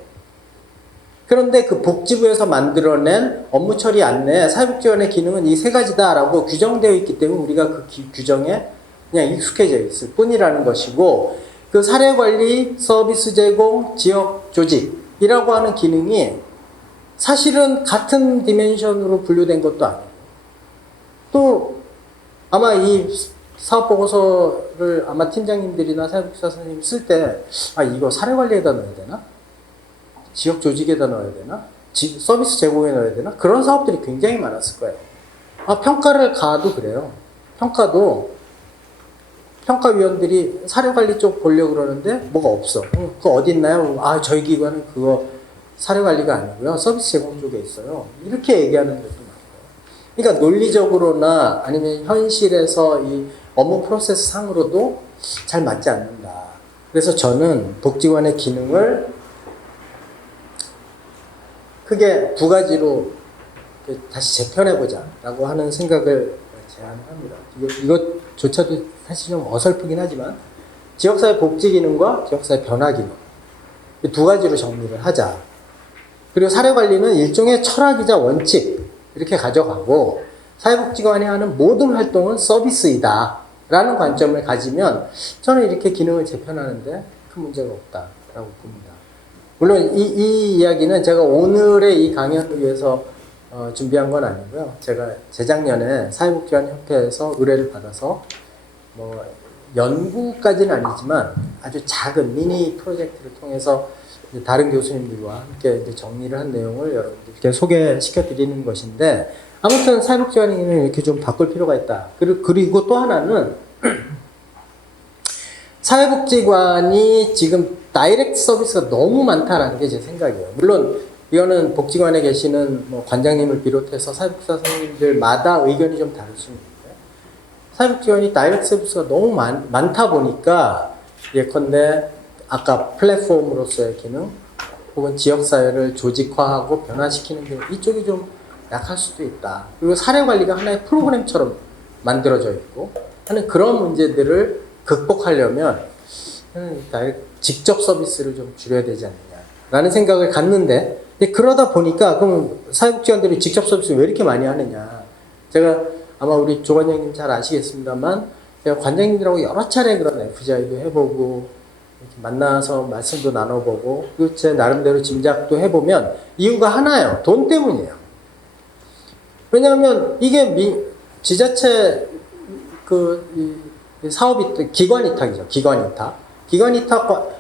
그런데 그 복지부에서 만들어낸 업무 처리 안내, 사회복지원의 기능은 이 세 가지다라고 규정되어 있기 때문에 우리가 그 규정에 그냥 익숙해져 있을 뿐이라는 것이고, 그 사례관리, 서비스 제공, 지역 조직이라고 하는 기능이 사실은 같은 디멘션으로 분류된 것도 아니에요. 또 아마 이 사업보고서를 아마 팀장님들이나 사회복지사 선생님이 쓸 때, 이거 사례관리에다 넣어야 되나? 지역 조직에다 넣어야 되나? 서비스 제공에 넣어야 되나? 그런 사업들이 굉장히 많았을 거예요. 평가를 가도 그래요. 평가위원들이 사례관리 쪽 보려고 그러는데 뭐가 없어. 그거 어디 있나요? 저희 기관은 그거 사례관리가 아니고요. 서비스 제공 쪽에 있어요. 이렇게 얘기하는 것도 많아요. 그러니까 논리적으로나 아니면 현실에서 이 업무 프로세스 상으로도 잘 맞지 않는다. 그래서 저는 복지관의 기능을 크게 두 가지로 다시 재편해보자 라고 하는 생각을 제안합니다. 이것조차도 사실 좀 어설프긴 하지만 지역사회 복지 기능과 지역사회 변화 기능 이 두 가지로 정리를 하자. 그리고 사례관리는 일종의 철학이자 원칙 이렇게 가져가고, 사회복지관이 하는 모든 활동은 서비스이다 라는 관점을 가지면 저는 이렇게 기능을 재편하는데 큰 문제가 없다라고 봅니다. 물론 이 이야기는 제가 오늘의 이 강연을 위해서 준비한 건 아니고요. 제가 재작년에 사회복지관협회에서 의뢰를 받아서 뭐 연구까지는 아니지만 아주 작은 미니 프로젝트를 통해서 다른 교수님들과 함께 이제 정리를 한 내용을 여러분들께 소개시켜 드리는 것인데, 아무튼 사회복지관이 이렇게 좀 바꿀 필요가 있다. 그리고 또 하나는 사회복지관이 지금 다이렉트 서비스가 너무 많다라는 게 제 생각이에요. 물론 이거는 복지관에 계시는 뭐 관장님을 비롯해서 사회복지사 선생님들마다 의견이 좀 다를 수 있는데, 사회복지관이 다이렉트 서비스가 너무 많다 보니까 예컨대 아까 플랫폼으로서의 기능 혹은 지역사회를 조직화하고 변화시키는 기능, 이쪽이 좀 약할 수도 있다. 그리고 사례관리가 하나의 프로그램처럼 만들어져 있고 하는 그런 문제들을 극복하려면 직접 서비스를 좀 줄여야 되지 않느냐라는 생각을 갖는데, 그러다 보니까 그럼 사회복지관들이 직접 서비스 왜 이렇게 많이 하느냐. 제가 아마 우리 조 관장님 잘 아시겠습니다만, 제가 관장님들하고 여러 차례 그런 FGI도 해보고 만나서 말씀도 나눠보고 그리고 제 나름대로 짐작도 해보면 이유가 하나예요. 돈 때문이에요. 왜냐하면 이게 지자체 사업이 기관 위탁이죠. 기관 위탁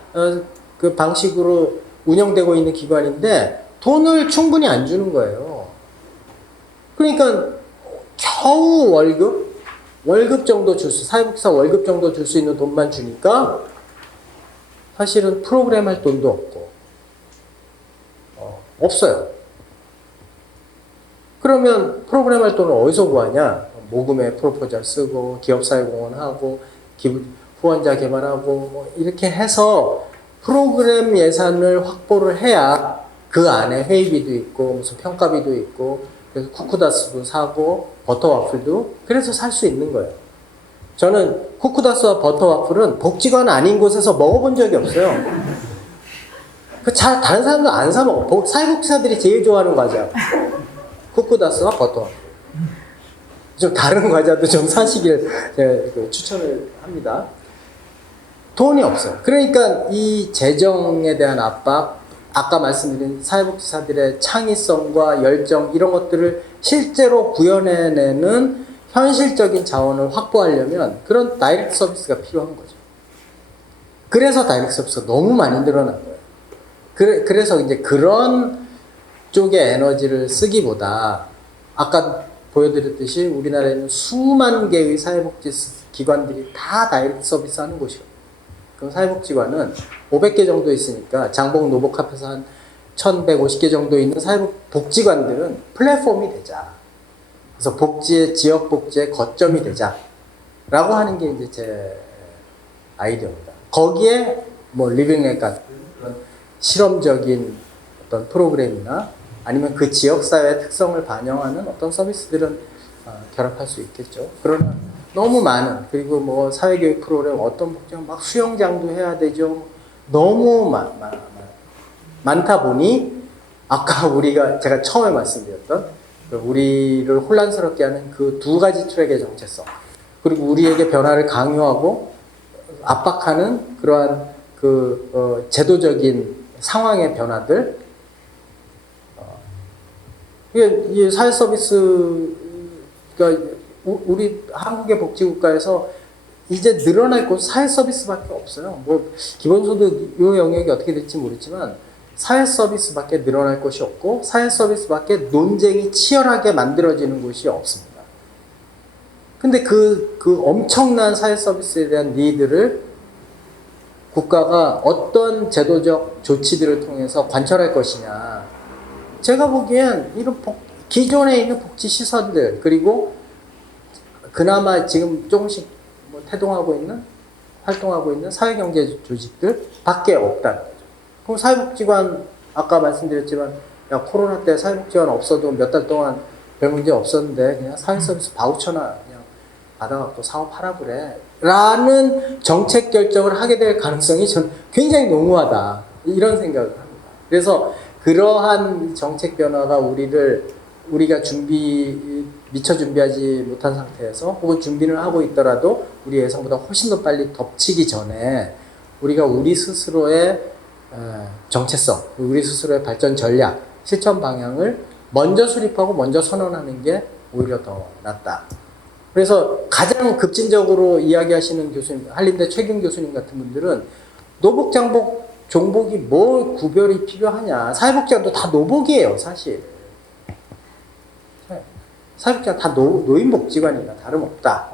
그 방식으로 운영되고 있는 기관인데 돈을 충분히 안 주는 거예요. 그러니까 겨우 월급 정도 사회복지사 월급 정도 줄 수 있는 돈만 주니까 사실은 프로그램 할 돈도 없고 없어요. 그러면 프로그램 할 돈을 어디서 구하냐? 모금에 프로포절 쓰고 기업사회공헌하고 후원자 개발하고 뭐 이렇게 해서 프로그램 예산을 확보를 해야 그 안에 회의비도 있고 무슨 평가비도 있고 그래서 쿠쿠다스도 사고 버터와플도 그래서 살 수 있는 거예요. 저는 쿠쿠다스와 버터와플은 복지관 아닌 곳에서 먹어본 적이 없어요. 다른 사람도 안 사 먹어. 사회복지사들이 제일 좋아하는 과자. 쿠쿠다스와 버터와플. 좀 다른 과자도 좀 사시길 추천을 합니다. 돈이 없어요. 그러니까 이 재정에 대한 압박, 아까 말씀드린 사회복지사들의 창의성과 열정 이런 것들을 실제로 구현해내는 현실적인 자원을 확보하려면 그런 다이렉트 서비스가 필요한 거죠. 그래서 다이렉트 서비스가 너무 많이 늘어난 거예요. 그래서 이제 그런 쪽의 에너지를 쓰기보다 아까 보여드렸듯이 우리나라에는 수만 개의 사회복지 기관들이 다 다이렉트 서비스 하는 곳이거든요. 그럼 사회복지관은 500개 정도 있으니까 장복 노복합해서 한 1150개 정도 있는 사회복지관들은 플랫폼이 되자. 그래서 지역 복지의 거점이 되자. 라고 하는 게 이제 제 아이디어입니다. 거기에 뭐 리빙넷 같은 그런 실험적인 어떤 프로그램이나 아니면 그 지역사회의 특성을 반영하는 어떤 서비스들은 결합할 수 있겠죠. 그러나 너무 많은, 그리고 뭐 사회교육 프로그램 어떤 복지는 막 수영장도 해야 되죠. 너무 많다 보니 아까 제가 처음에 말씀드렸던 우리를 혼란스럽게 하는 그 두 가지 트랙의 정체성, 그리고 우리에게 변화를 강요하고 압박하는 그러한 제도적인 상황의 변화들, 이게 사회 서비스가 우리 한국의 복지국가에서 이제 늘어날 곳 사회 서비스밖에 없어요. 뭐 기본소득 이 영역이 어떻게 될지 모르지만 사회 서비스밖에 늘어날 곳이 없고 사회 서비스밖에 논쟁이 치열하게 만들어지는 곳이 없습니다. 근데 그 엄청난 사회 서비스에 대한 니드를 국가가 어떤 제도적 조치들을 통해서 관철할 것이냐. 제가 보기엔 이런 기존에 있는 복지 시설들, 그리고 그나마 지금 조금씩 활동하고 있는 사회경제 조직들 밖에 없다는 거죠. 그럼 사회복지관, 아까 말씀드렸지만, 야, 코로나 때 사회복지관 없어도 몇 달 동안 별 문제 없었는데, 그냥 사회서비스 바우처나 그냥 받아갖고 사업하라 그래. 라는 정책 결정을 하게 될 가능성이 전 굉장히 농후하다. 이런 생각을 합니다. 그래서 그러한 정책 변화가 우리가 미처 준비하지 못한 상태에서 혹은 준비를 하고 있더라도 우리 예상보다 훨씬 더 빨리 덮치기 전에 우리가 우리 스스로의 정체성, 우리 스스로의 발전 전략, 실천 방향을 먼저 수립하고 먼저 선언하는 게 오히려 더 낫다. 그래서 가장 급진적으로 이야기하시는 교수님, 한림대 최균 교수님 같은 분들은 노복, 장복, 종복이 뭘 구별이 필요하냐. 사회복지관도 다 노복이에요, 사실. 사회복지관 다 노인복지관이나 다름없다.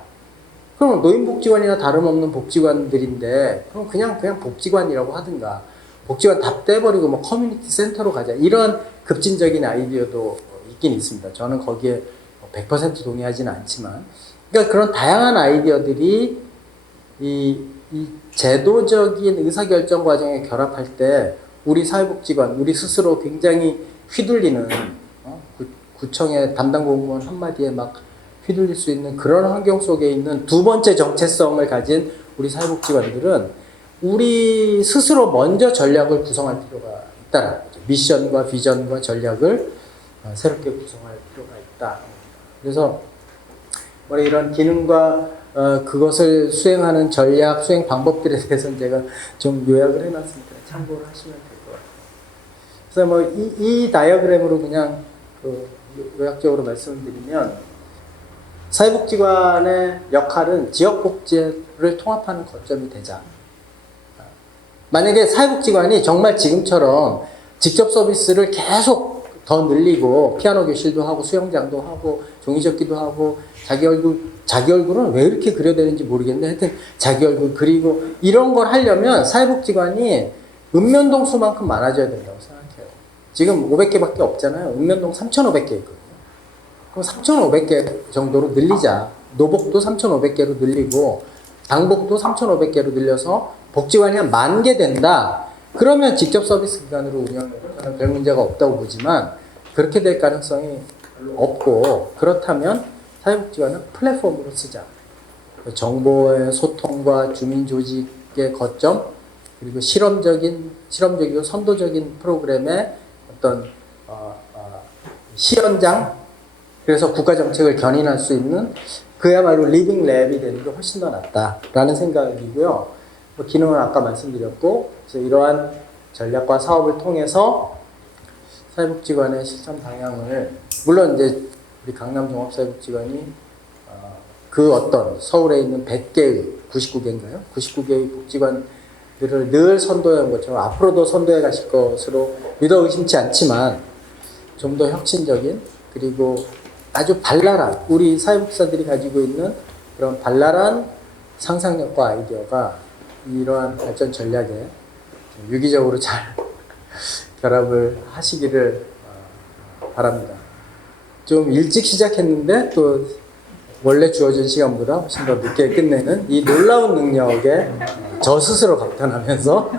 그럼 노인복지관이나 다름없는 복지관들인데, 그럼 그냥 복지관이라고 하든가, 복지관 다 떼버리고 뭐 커뮤니티 센터로 가자. 이런 급진적인 아이디어도 있긴 있습니다. 저는 거기에 100% 동의하지는 않지만. 그러니까 그런 다양한 아이디어들이 이 제도적인 의사결정 과정에 결합할 때 우리 사회복지관, 우리 스스로 굉장히 휘둘리는 구청의 담당 공무원 한마디에 막 휘둘릴 수 있는 그런 환경 속에 있는 두 번째 정체성을 가진 우리 사회복지관들은 우리 스스로 먼저 전략을 구성할 필요가 있다는 거죠. 미션과 비전과 전략을 새롭게 구성할 필요가 있다. 그래서 이런 기능과 그것을 수행하는 전략, 수행 방법들에 대해서는 제가 좀 요약을 해놨으니까 참고를 하시면 될 것 같아요. 그래서 이 다이어그램으로 그냥 요약적으로 말씀을 드리면, 사회복지관의 역할은 지역복지를 통합하는 거점이 되자. 만약에 사회복지관이 정말 지금처럼 직접 서비스를 계속 더 늘리고 피아노 교실도 하고 수영장도 하고 종이접기도 하고 자기 얼굴은 왜 이렇게 그려야 되는지 모르겠는데 하여튼 자기 얼굴 그리고 이런 걸 하려면 사회복지관이 읍면동 수만큼 많아져야 된다고 생각해요. 지금 500개밖에 없잖아요. 읍면동 3,500개 있거든요. 그럼 3,500개 정도로 늘리자. 노복도 3,500개로 늘리고 장복도 3,500개로 늘려서 복지관이 한 10,000개 된다. 그러면 직접 서비스 기관으로 운영해도 저는 별 문제가 없다고 보지만 그렇게 될 가능성이 별로 없고, 그렇다면 사회복지관은 플랫폼으로 쓰자. 정보의 소통과 주민 조직의 거점, 그리고 실험적이고 선도적인 프로그램의 어떤 실현장, 그래서 국가 정책을 견인할 수 있는 그야말로 리빙 랩이 되는 게 훨씬 더 낫다라는 생각이고요. 기능은 아까 말씀드렸고, 그래서 이러한 전략과 사업을 통해서 사회복지관의 실천 방향을, 물론 이제 우리 강남종합사회복지관이 그 어떤 서울에 있는 100개의 99개인가요? 99개의 복지관들을 늘 선도해 온 것처럼 앞으로도 선도해 가실 것으로 믿어 의심치 않지만, 좀 더 혁신적인, 그리고 아주 발랄한, 우리 사회복지사들이 가지고 있는 그런 발랄한 상상력과 아이디어가 이러한 발전 전략에 유기적으로 잘 결합을 하시기를 바랍니다. 좀 일찍 시작했는데 또 원래 주어진 시간보다 훨씬 더 늦게 끝내는 이 놀라운 능력에 저 스스로 감탄하면서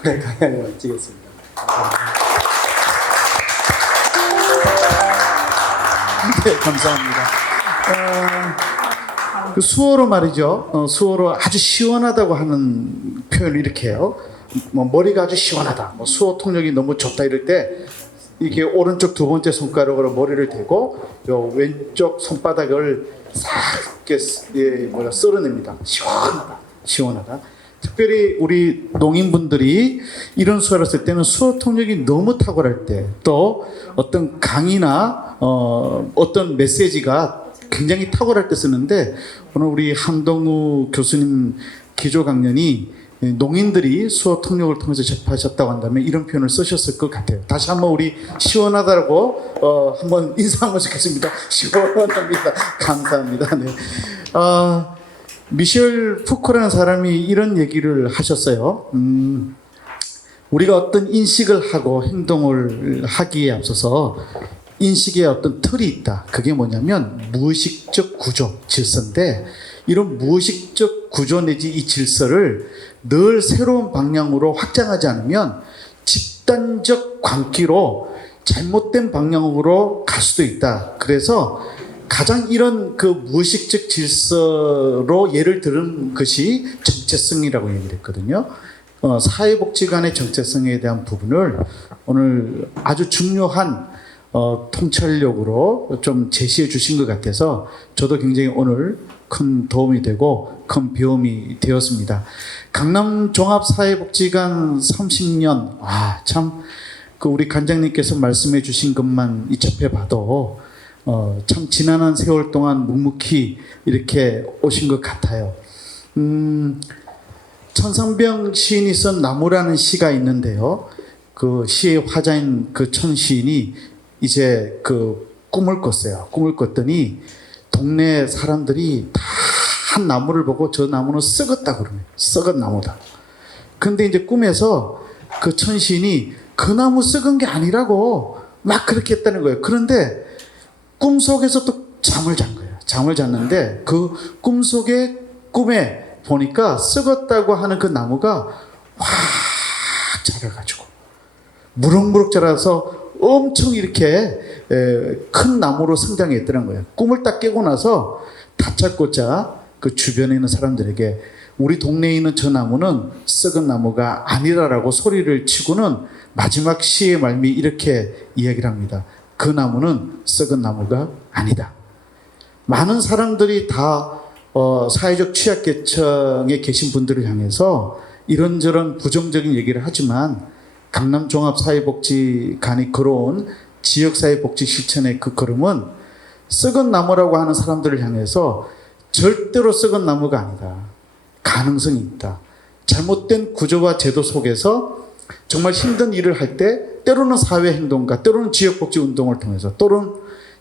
오늘 강연을 마치겠습니다. 네, 감사합니다. 그 수어로 말이죠. 수어로 아주 시원하다고 하는 표현을 이렇게 해요. 뭐 머리가 아주 시원하다. 뭐 수어 통역이 너무 좋다 이럴 때 이게 오른쪽 두 번째 손가락으로 머리를 대고 요 왼쪽 손바닥을 싹 이렇게 쓸어냅니다. 시원하다. 시원하다. 특별히 우리 농인분들이 이런 수화를 쓸 때는 수어 통역이 너무 탁월할 때, 또 어떤 강의나 어떤 메시지가 굉장히 탁월할 때 쓰는데, 오늘 우리 한동우 교수님 기조 강연이 농인들이 수어 통역을 통해서 접하셨다고 한다면 이런 표현을 쓰셨을 것 같아요. 다시 한번 우리 시원하다고 한번 인사 한번 시켰습니다. 시원합니다. 감사합니다. 네. 미셸 푸코라는 사람이 이런 얘기를 하셨어요. 우리가 어떤 인식을 하고 행동을 하기에 앞서서 인식에 어떤 틀이 있다. 그게 뭐냐면 무의식적 구조, 질서인데, 이런 무의식적 구조 내지 이 질서를 늘 새로운 방향으로 확장하지 않으면 집단적 광기로 잘못된 방향으로 갈 수도 있다. 그래서 가장 이런 그 무의식적 질서로 예를 들은 것이 정체성이라고 얘기를 했거든요. 사회복지관의 정체성에 대한 부분을 오늘 아주 중요한 통찰력으로 좀 제시해 주신 것 같아서 저도 굉장히 오늘 큰 도움이 되고 큰 배움이 되었습니다. 강남종합사회복지관 30년, 참, 그 우리 관장님께서 말씀해 주신 것만 접해봐도 참 지난한 세월 동안 묵묵히 이렇게 오신 것 같아요. 천상병 시인이 쓴 나무라는 시가 있는데요. 그 시의 화자인 그 천 시인이 이제 그 꿈을 꿨어요. 꿈을 꿨더니 동네 사람들이 다 한 나무를 보고 저 나무는 썩었다 그러네요. 썩은 나무다. 근데 이제 꿈에서 그 천시인이 그 나무 썩은 게 아니라고 막 그렇게 했다는 거예요. 그런데 꿈속에서 또 잠을 잔 거예요. 잠을 잤는데 그 꿈에 보니까 썩었다고 하는 그 나무가 확 자라가지고 무럭무럭 자라서 엄청 이렇게 큰 나무로 성장했다는 거예요. 꿈을 딱 깨고 나서 다짜고짜 그 주변에 있는 사람들에게 우리 동네에 있는 저 나무는 썩은 나무가 아니라라고 소리를 치고는 마지막 시의 말미 이렇게 이야기를 합니다. 그 나무는 썩은 나무가 아니다. 많은 사람들이 다 사회적 취약계층에 계신 분들을 향해서 이런저런 부정적인 얘기를 하지만 강남종합사회복지관이 걸어온 지역사회복지 실천의 그 걸음은 썩은 나무라고 하는 사람들을 향해서 절대로 썩은 나무가 아니다. 가능성이 있다. 잘못된 구조와 제도 속에서 정말 힘든 일을 할 때 때로는 사회행동가, 때로는 지역복지운동을 통해서, 또는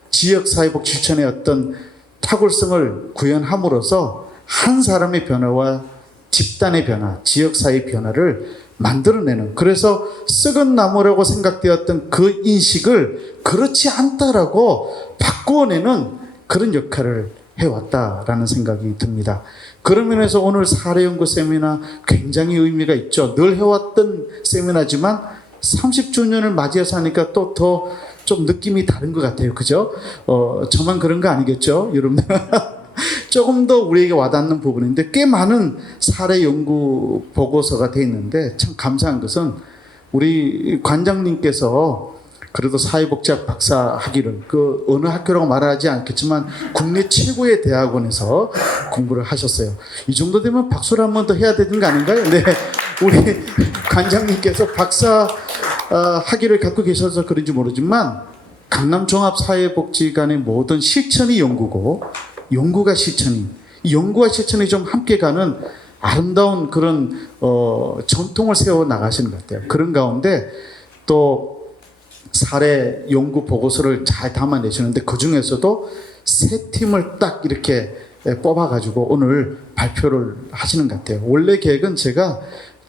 지역사회복지 실천의 어떤 탁월성을 구현함으로써 한 사람의 변화와 집단의 변화, 지역사회의 변화를 만들어내는, 그래서 썩은 나무라고 생각되었던 그 인식을 그렇지 않다라고 바꾸어내는 그런 역할을 해왔다라는 생각이 듭니다. 그런 면에서 오늘 사례연구 세미나 굉장히 의미가 있죠. 늘 해왔던 세미나지만 30주년을 맞이해서 하니까 또 더 좀 느낌이 다른 것 같아요. 그죠? 저만 그런 거 아니겠죠? 여러분들. 조금 더 우리에게 와닿는 부분인데, 꽤 많은 사례 연구 보고서가 되어 있는데 참 감사한 것은 우리 관장님께서 그래도 사회복지학 박사 학위를 그 어느 학교라고 말하지 않겠지만 국내 최고의 대학원에서 공부를 하셨어요. 이 정도 되면 박수를 한 번 더 해야 되는 거 아닌가요? 네, 우리 관장님께서 박사 학위를 갖고 계셔서 그런지 모르지만 강남종합사회복지관의 모든 실천이 연구고, 연구가 실천이, 이 연구와 실천이 좀 함께 가는 아름다운 그런 전통을 세워 나가시는 것 같아요. 그런 가운데 또 사례 연구 보고서를 잘 담아내시는데 그 중에서도 세 팀을 딱 이렇게 뽑아가지고 오늘 발표를 하시는 것 같아요. 원래 계획은 제가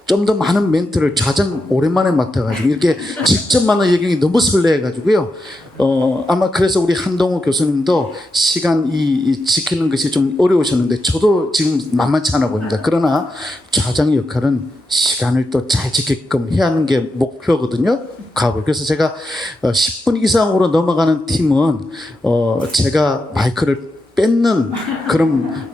좀 더 많은 멘트를 좌장 오랜만에 맡아가지고 이렇게 직접 만난 얘기가 너무 설레가지고요. 아마 그래서 우리 한동우 교수님도 시간 지키는 것이 좀 어려우셨는데 저도 지금 만만치 않아 보입니다. 그러나 좌장의 역할은 시간을 또 잘 지키게끔 해야 하는 게 목표거든요. 그래서 제가 10분 이상으로 넘어가는 팀은 제가 마이크를 뺏는 그런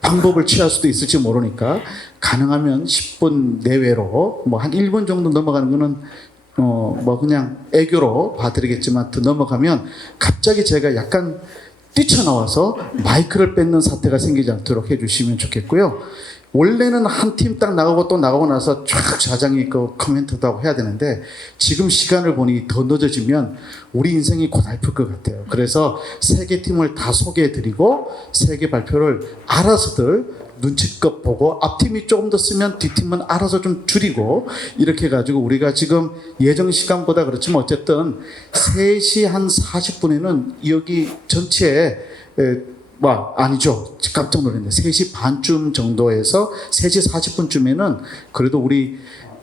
방법을 취할 수도 있을지 모르니까 가능하면 10분 내외로 뭐 한 1분 정도 넘어가는 거는 뭐 그냥 애교로 봐드리겠지만 더 넘어가면 갑자기 제가 약간 뛰쳐나와서 마이크를 뺏는 사태가 생기지 않도록 해주시면 좋겠고요. 원래는 한 팀 딱 나가고 또 나가고 나서 쫙 좌장이 그 코멘트도 하고 해야 되는데 지금 시간을 보니 더 늦어지면 우리 인생이 고달플 것 같아요. 그래서 세 개 팀을 다 소개해드리고 세 개 발표를 알아서들 눈치껏 보고 앞팀이 조금 더 쓰면 뒷팀은 알아서 좀 줄이고 이렇게 해가지고 우리가 지금 예정 시간보다 그렇지만 어쨌든 3시 한 40분에는 여기 전체에 아니죠. 깜짝 놀랐네. 3시 반쯤 정도에서 3시 40분쯤에는 그래도 우리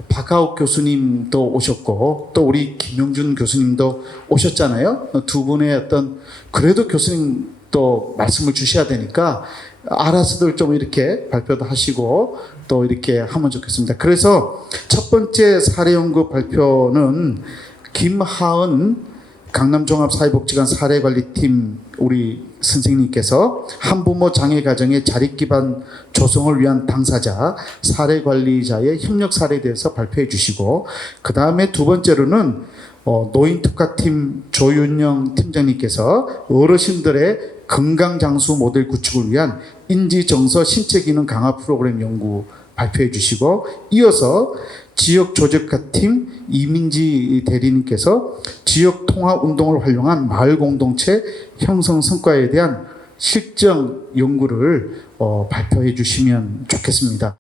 박하옥 교수님도 오셨고 또 우리 김용준 교수님도 오셨잖아요. 두 분의 어떤 그래도 교수님 또 말씀을 주셔야 되니까 알아서들 좀 이렇게 발표도 하시고 또 이렇게 하면 좋겠습니다. 그래서 첫 번째 사례연구 발표는 김하은 강남종합사회복지관 사례관리팀 우리 선생님께서 한부모 장애 가정의 자립 기반 조성을 위한 당사자 사례관리자의 협력 사례에 대해서 발표해 주시고 그 다음에 두 번째로는 노인특화팀 조윤영 팀장님께서 어르신들의 건강장수 모델 구축을 위한 인지정서 신체기능 강화 프로그램 연구 발표해 주시고 이어서 지역조직화팀 이민지 대리님께서 지역통합운동을 활용한 마을공동체 형성 성과에 대한 실정 연구를 발표해 주시면 좋겠습니다.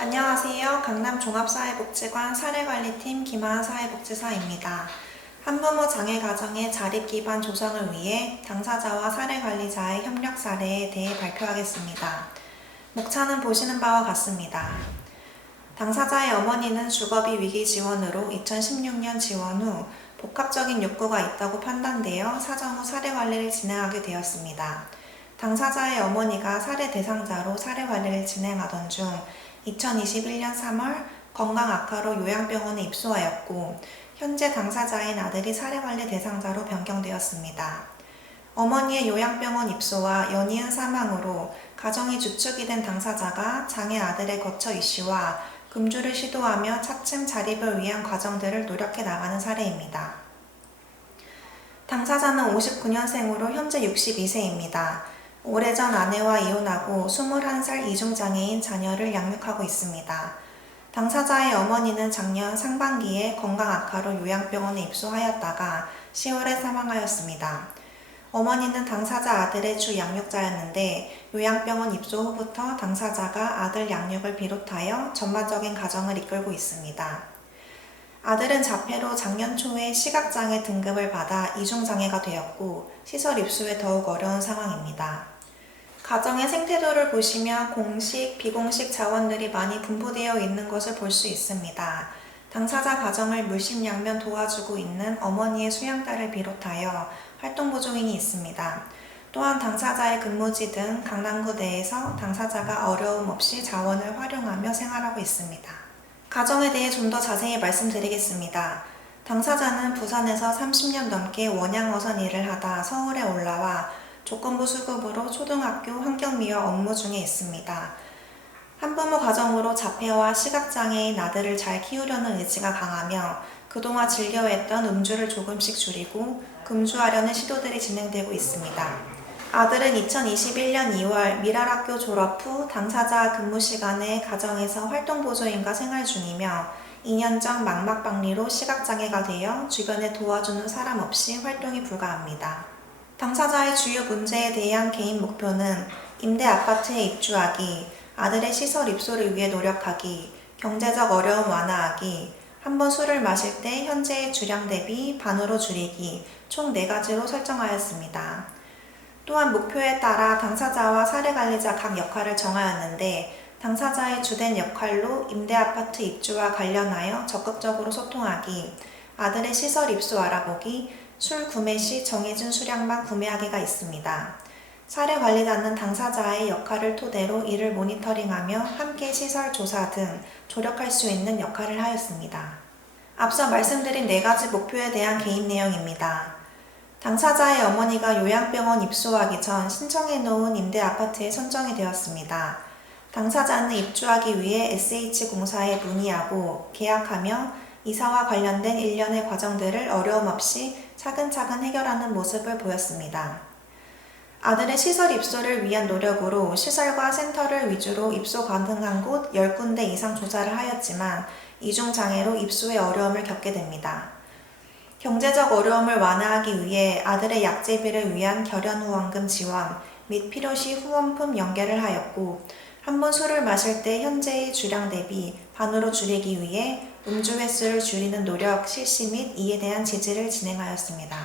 안녕하세요. 강남종합사회복지관 사례관리팀 김하은 사회복지사입니다. 한부모 장애 가정의 자립 기반 조성을 위해 당사자와 사례관리자의 협력 사례에 대해 발표하겠습니다. 목차는 보시는 바와 같습니다. 당사자의 어머니는 주거비 위기 지원으로 2016년 지원 후 복합적인 욕구가 있다고 판단되어 사정 후 사례관리를 진행하게 되었습니다. 당사자의 어머니가 사례 대상자로 사례관리를 진행하던 중 2021년 3월 건강 악화로 요양병원에 입소하였고 현재 당사자인 아들이 사례관리 대상자로 변경되었습니다. 어머니의 요양병원 입소와 연이은 사망으로 가정이 주축이 된 당사자가 장애 아들의 거처 이시와 금주를 시도하며 차츰 자립을 위한 과정들을 노력해 나가는 사례입니다. 당사자는 59년생으로 현재 62세입니다. 오래전 아내와 이혼하고 21살 이중장애인 자녀를 양육하고 있습니다. 당사자의 어머니는 작년 상반기에 건강 악화로 요양병원에 입소하였다가 10월에 사망하였습니다. 어머니는 당사자 아들의 주 양육자였는데 요양병원 입소 후부터 당사자가 아들 양육을 비롯하여 전반적인 가정을 이끌고 있습니다. 아들은 자폐로 작년 초에 시각장애 등급을 받아 이중장애가 되었고 시설 입소에 더욱 어려운 상황입니다. 가정의 생태도를 보시면 공식, 비공식 자원들이 많이 분포되어 있는 것을 볼 수 있습니다. 당사자 가정을 물심양면 도와주고 있는 어머니의 수양딸을 비롯하여 활동보조인이 있습니다. 또한 당사자의 근무지 등 강남구 내에서 당사자가 어려움 없이 자원을 활용하며 생활하고 있습니다. 가정에 대해 좀 더 자세히 말씀드리겠습니다. 당사자는 부산에서 30년 넘게 원양어선 일을 하다 서울에 올라와 조건부 수급으로 초등학교 환경미화 업무 중에 있습니다. 한부모 가정으로 자폐와 시각장애인 아들을 잘 키우려는 의지가 강하며 그동안 즐겨했던 음주를 조금씩 줄이고 금주하려는 시도들이 진행되고 있습니다. 아들은 2021년 2월 미랄학교 졸업 후 당사자 근무 시간에 가정에서 활동보조인과 생활 중이며 2년 전 망막박리로 시각장애가 되어 주변에 도와주는 사람 없이 활동이 불가합니다. 당사자의 주요 문제에 대한 개인 목표는 임대 아파트에 입주하기, 아들의 시설 입소를 위해 노력하기, 경제적 어려움 완화하기, 한번 술을 마실 때 현재의 주량 대비 반으로 줄이기, 총 4가지로 설정하였습니다. 또한 목표에 따라 당사자와 사례관리자 각 역할을 정하였는데 당사자의 주된 역할로 임대아파트 입주와 관련하여 적극적으로 소통하기, 아들의 시설 입소 알아보기, 술 구매 시 정해진 수량만 구매하기가 있습니다. 사례관리자는 당사자의 역할을 토대로 이를 모니터링하며 함께 시설 조사 등 조력할 수 있는 역할을 하였습니다. 앞서 말씀드린 4가지 목표에 대한 개입 내용입니다. 당사자의 어머니가 요양병원 입소하기 전 신청해 놓은 임대 아파트에 선정이 되었습니다. 당사자는 입주하기 위해 SH공사에 문의하고 계약하며 이사와 관련된 일련의 과정들을 어려움 없이 차근차근 해결하는 모습을 보였습니다. 아들의 시설 입소를 위한 노력으로 시설과 센터를 위주로 입소 가능한 곳 10군데 이상 조사를 하였지만 이중장애로 입소에 어려움을 겪게 됩니다. 경제적 어려움을 완화하기 위해 아들의 약제비를 위한 결연후원금 지원 및 필요시 후원품 연계를 하였고 한 번 술을 마실 때 현재의 주량 대비 반으로 줄이기 위해 음주 횟수를 줄이는 노력 실시 및 이에 대한 지지를 진행하였습니다.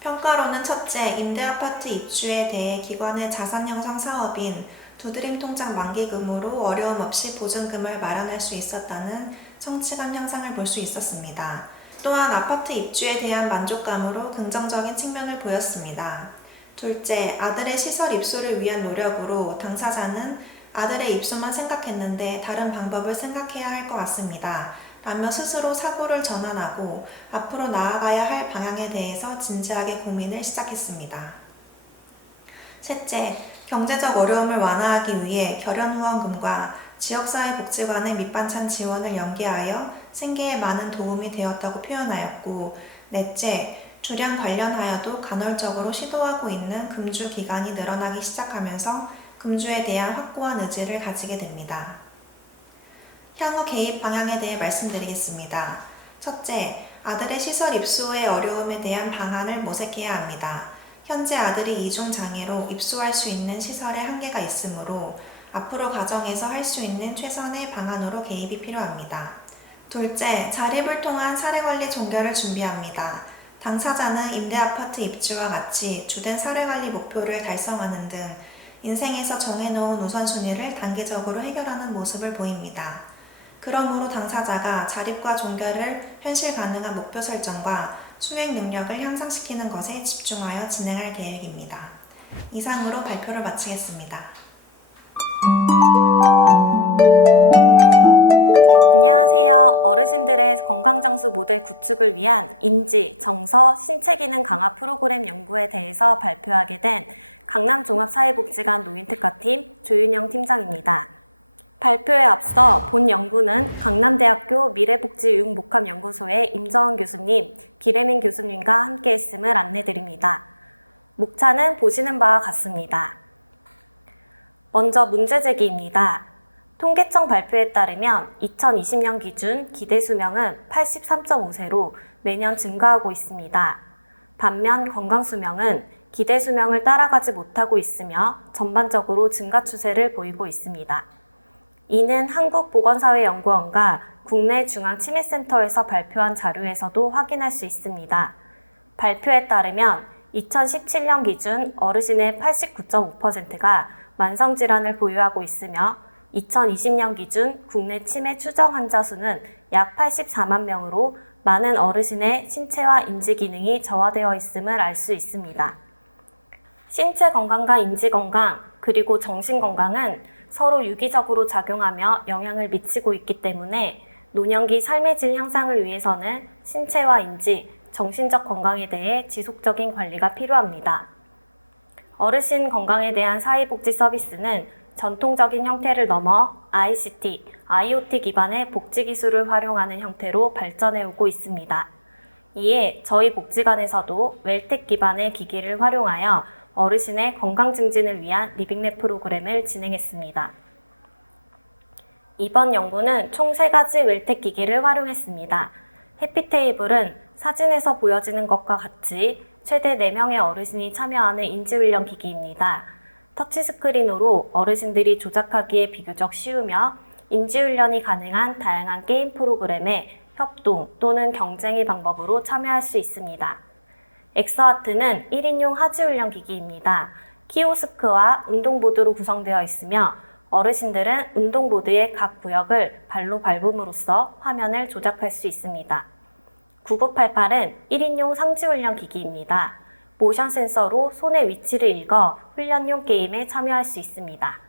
평가로는 첫째, 임대아파트 입주에 대해 기관의 자산 형성 사업인 두드림 통장 만기금으로 어려움 없이 보증금을 마련할 수 있었다는 성취감 향상을 볼 수 있었습니다. 또한 아파트 입주에 대한 만족감으로 긍정적인 측면을 보였습니다. 둘째, 아들의 시설 입소를 위한 노력으로 당사자는 아들의 입소만 생각했는데 다른 방법을 생각해야 할 것 같습니다. 라며 스스로 사고를 전환하고 앞으로 나아가야 할 방향에 대해서 진지하게 고민을 시작했습니다. 셋째, 경제적 어려움을 완화하기 위해 결연후원금과 지역사회복지관의 밑반찬 지원을 연계하여 생계에 많은 도움이 되었다고 표현하였고, 넷째, 주량 관련하여도 간헐적으로 시도하고 있는 금주 기간이 늘어나기 시작하면서 금주에 대한 확고한 의지를 가지게 됩니다. 향후 개입 방향에 대해 말씀드리겠습니다. 첫째, 아들의 시설 입소의 어려움에 대한 방안을 모색해야 합니다. 현재 아들이 이중장애로 입소할 수 있는 시설에 한계가 있으므로 앞으로 가정에서 할 수 있는 최선의 방안으로 개입이 필요합니다. 둘째, 자립을 통한 사례관리 종결을 준비합니다. 당사자는 임대아파트 입주와 같이 주된 사례관리 목표를 달성하는 등 인생에서 정해놓은 우선순위를 단계적으로 해결하는 모습을 보입니다. 그러므로 당사자가 자립과 종결을 현실 가능한 목표 설정과 수행 능력을 향상시키는 것에 집중하여 진행할 계획입니다. 이상으로 발표를 마치겠습니다. 안녕하세요. 어르신들의 건강장수 모델 구축을 위한 인지, 정서, 신체기능 강화 프로그램 연구에 대해서 발표하게 된 강남종합사회복지관 노인특화팀 조윤영 팀장입니다. 발표에 앞서 본 연구는 강남대학교 미래복지육목합연구소의 임정원 교수님, 기래민 교수님과 함께 했음을 안내드립니다. 목차는 보시는 바와 같습니다. 먼저 문제제기입니다. 통계청 발표에 따르면 2020년 기준 기대 수명은 83.5세로 매년 증가하고 있습니다. 반면 건강 수명은 기대 수명을 따라가지 못하고 있으며 전반적으로 증가 추세를 보이고 있습니다. 이는 한국보건사회연구원과 국내 중앙치매센터에서 발표한 자료에서도 확인할 수 있습니다. 발표에 따르면 2017년 기준 어르신의 89.5%가 만성질환을 보유하고 있으며 2020년 기준 국내 치매 추정 환자 수는 약 84만 명으로 많은 어르신의 신체와 인지 기능이 저하되어 있음을 알 수 있습니다. 신체 건강과 인지 건강, 그리고 정신 건강은 서로 유기적으로 작용하며 영향을 미치고 있기 때문에 노년기 삶의 질 향상을 위해서는 신체와 인지, 정신적 건강에 대해 지속적인 관리가 필요합니다. 어르신 건강에 대한 사회복지 서비스는 전통적인 형태를 넘어 ICT, IoT 기반의 복지 기술을 활용하는 형태로 발전해 오고 있습니다. 이에 저희 복지관에서도 웰텍 기반의 기기를 활용하여 어르신의 건강 증진을 위한 리빙랩 프로그램을 진행했습니다. 이번 연구는 총 3가지 웰텍 기기를 활용했습니다. 해피테이블은 사진에서 보여지는 것과 같이 최대 4명의 어르신이 참여하는 인지훈련 기기입니다. 터치스크린으로 어르신들이 조작하기에 비교적 쉬우며 인지훈련이 가능한 다양한 게임 프로그램에 협동 또는 경쟁의 방법으로 참여할 수 있습니다. 엑스하트는 1인용 하지훈련 기기입니다. 키오스크와 운동보드로 구성되어 있으며 어르신들은 운동보드의 각 구역을 발로 밟음으로써 화면을 조작할 수 있습니다. 9988은 1인용 상지훈련 기기입니다. 모션 센서로 손의 위치를 읽어 훈련용 게임에 참여할 수 있습니다.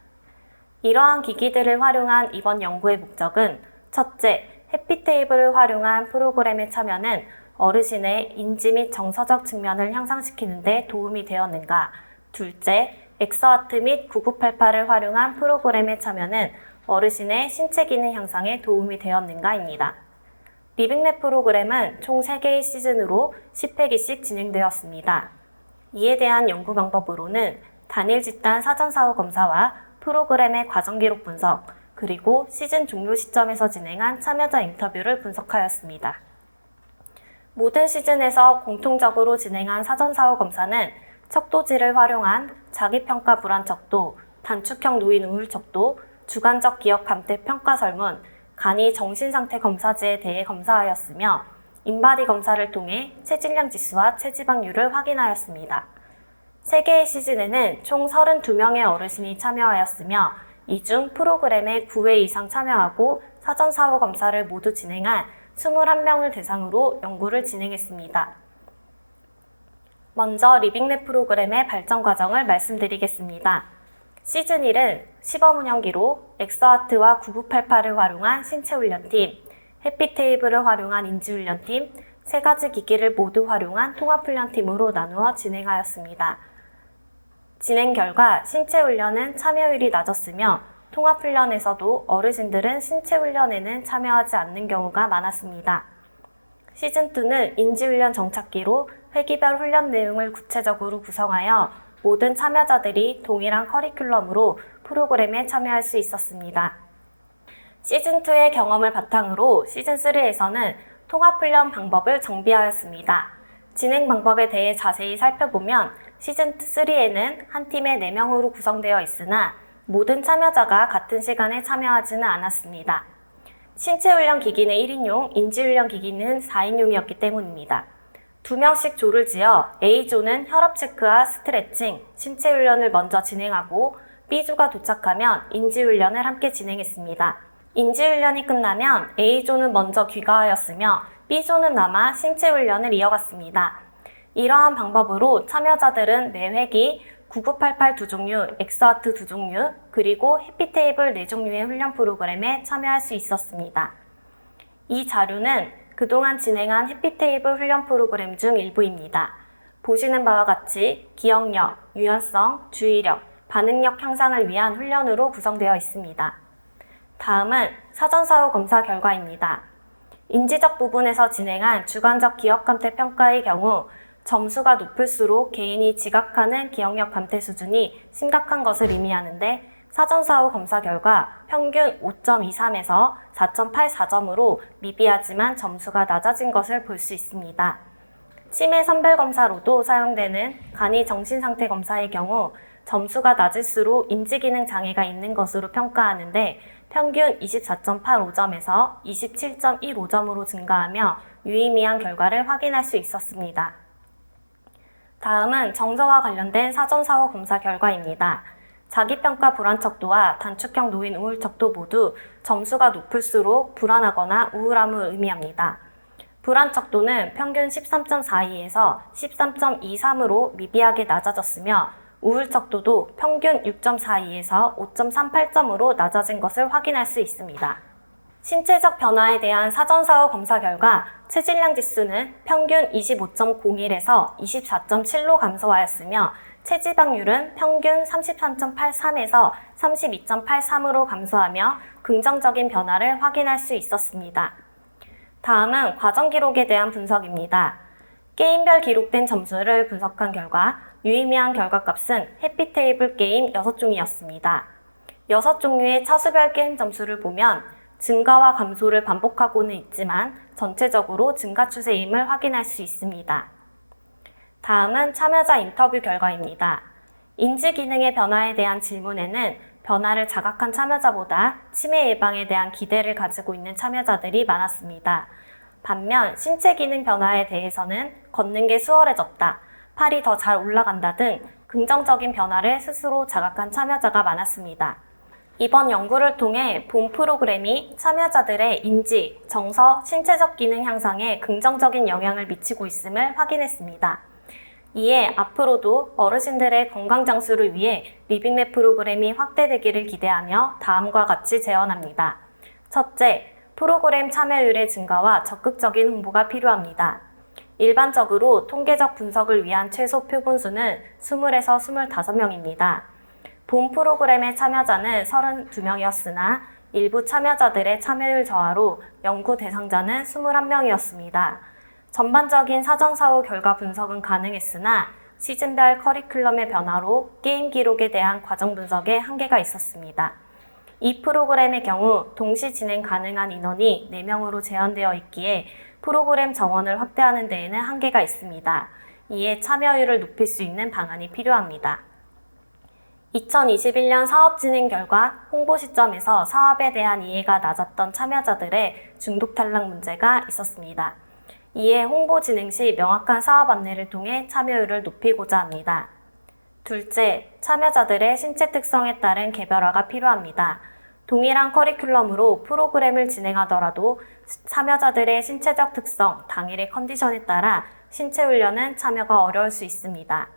이러한 기기들을 활용한 이번 연구의 목적은 첫째, 해피테이블을 활용한 프로그램의 참여는 어르신의 인지 및 정서적 측면을 향상시키는 데 도움이 되었는가? 둘째, 엑소아트 및 9988을 활용한 프로그램의 참여는 어르신의 신체 기능 향상에 도움이 되었는가입니다. 리빙랩 프로그램은 총 3개의 시즌으로 10회기씩 진행되었습니다. 이에 대한 연구 방법으로는 단일 집단 사전 사후 검사와 프로그램의 과정 기록 분석, 그리고 시즌 종료 시점에서 진행한 참여자 인터뷰를 분석하였습니다. 모든 시즌에서 공통적으로 진행한 사전 사후 검사는 척도지를 활용한 자기평가 불안 척도, 단축형 노인 우울 척도, 주관적 기억 감퇴 평가 설문, 간이 정신상태 검사지에 대해 검사하였으며 인바디 검사를 통해 체질량 지수와 체지방률을 확인하였습니다. 3개의 시즌에는 총 32명의 어르신이 참여하였으며 이 중 프로그램에 9회 이상 참여하고 사전 사후 검사를 모두 진행한 21명을 대상으로 연구를 진행했습니다. 먼저 리빙랩 프로그램의 발전 과정을 말씀드리겠습니다. 시즌 1은 시범 운영기로 엑소아트와 9988을 활용한 신체훈련팀, 해피테이블을 활용한 인지훈련팀, 3가지 기기를 모두 활용한 통합훈련팀으로 나누어 진행하였습니다. 진행 결과 신체훈련은 참여율이 낮았으며 통합훈련에서도 어르신들은 신체훈련에는 참여하지 않는 경우가 많았습니다. 시즌2는 인지훈련 정착기로 회기별 훈련 내용을 구체적으로 구성하여 모든 참여자들이 동일한 커리큘럼으로 프로그램에 참여할 수 있었습니다. 시즌2의 경험을 바탕으로 시즌3에서는 통합훈련 방법을 정비하였습니다. 진행 방법에 대해 자세히 살펴보면 시즌3에는 한 팀에 4명으로 구성되어 있으나 모든 참여자가 같은 시간에 참여하지는 않았습니다. 신체훈련 기기는 1인용, 인지훈련 기기는 4인용이었기 때문입니다. 2명씩 조를 지어 A조는 혈압 체크와 스트레칭, 신체훈련을 먼저 진행하고 B조가 도착하면 인지훈련을 함께 진행했습니다. 인지훈련이 끝나면 A조는 먼저 귀가하였으며 B조는 남아 신체훈련을 이어갔습니다. 이러한 방법으로 참여자들은 매 회기 9988 2종류, 엑소아트 2종류, 그리고 해피테이블 4종류의 훈련 프로그램에 참여할 수 있었습니다. 이 자료는 그동안 진행한 해피테이블 훈련 프로그램 중 일부입니다. 보시는 바와 같이 기억력, 유연성, 주의력, 반응력 향상을 위한 훈련으로 구성되어 있습니다. 다음은 사전사후 검사 결과입니다. 인지적 부분에서 진행한 주관적 기억 감퇴 평가의 경우 점수가 높을수록 개인이 지각하는 기억력 감퇴 수준이 심각한 것을 의미하는데 사전사후 검사 결과 평균 5.23에서 4.84점으로 미비하지만 점수가 낮아진 것을 볼 수 있습니다. 치매 선별 검사로도 사용되는 간이 정신상태 검사의 경우 점수가 낮을수록 인지기능 장애가 있는 것으로 평가하는데 평균 24.85점에서 27.15점으로 증가하며 유의미한 결과를 확인할 수 있었습니다. 다음은 정서와 관련된 사전사후 검사 결과입니다. 자기평가 불안척도와 단축형 노인 우울척도 모두 점수가 높을수록 불안하거나 우울함을 의미합니다. 불안척도는 평균 13.42에서 13.23으로 미비하게 낮아졌으며 우울척도도 평균 6.42에서 5.38점으로 낮아진 것을 확인할 수 있습니다. 신체적 변화에 대한 사전사후 검사 결과 체질량 지수는 평균 25.01에서 24.7로 감소하였으며 체지방률은 평균 33.83에서 32.83으로 감소하며 긍정적인 변화를 확인할 수 있었습니다. 다음은 과정 기록에 대한 분석입니다. 게임별 기록된 점수를 분석한 결과 유의미한 결과값은 해피테이블 게임 6종이었습니다. 6종류의 차수별 게임 점수를 보면 증가와 감소를 반복하고는 있지만 전체적으로 증가 추세임을 확인할 수 있습니다. 다음은 참여자 인터뷰 결과입니다. 인지 기능의 변화에 대한 질문에는 변화를 자각한 참여자보다 치매 예방에 대한 기대를 가지고 있는 참여자들이 많았습니다. 반면 신체 기능 변화에 대해서는 걷는 게 수월해졌다, 팔이 더 잘 올라간다 등 긍정적인 변화를 스스로 자각한 참여자가 많았습니다. 이번 연구를 통해 본 프로그램이 참여자들의 인지, 정서, 신체적 기능 향상에 긍정적인 영향을 미치고 있음을 확인했습니다. 이에 앞으로도 어르신들의 건강 장수를 위해 리빙랩 프로그램이 확대되기를 기대하며 다음과 같이 제언합니다. 첫째, 프로그램 참여율의 증가와 적극적인 홍보가 필요합니다. 일반적으로 통계적 분석을 위한 최소 표본수는 20에서 25명입니다. 본 프로그램의 참여자는 32명이었으나 일부 참여자들의 참여율 저하로 연구 대상자는 21명이었습니다. 전반적인 사전사후 결과 분석은 가능했으나 시즌별 커리큘럼의 변화로 게임 기록에 대한 과정 분석에 한계가 있었습니다. 이 프로그램의 경우 동시 진행 가능한 인원이 4명으로 제한되어 있기에 프로그램 정원을 확대하는 데에는 한계가 있습니다. 이에 참여율을 높일 수 있는 방안이 필요합니다. 2021년 사업 진행 결과 홍보 시점에서 사업에 대한 이해가 낮았던 참여자들의 중독 탈락 문제가 있었습니다. 이에 홍보 진행 시 명확한 사업 안내를 통해 참여율을 높이고자 합니다. 둘째, 참여자들의 신체 특성에 따른 개별화가 필요합니다. 동일한 커리큘럼으로 프로그램을 진행하더라도 참여자들의 신체적 특성, 당일의 컨디션에 따라 신체 훈련은 참여가 어려울 수 있습니다.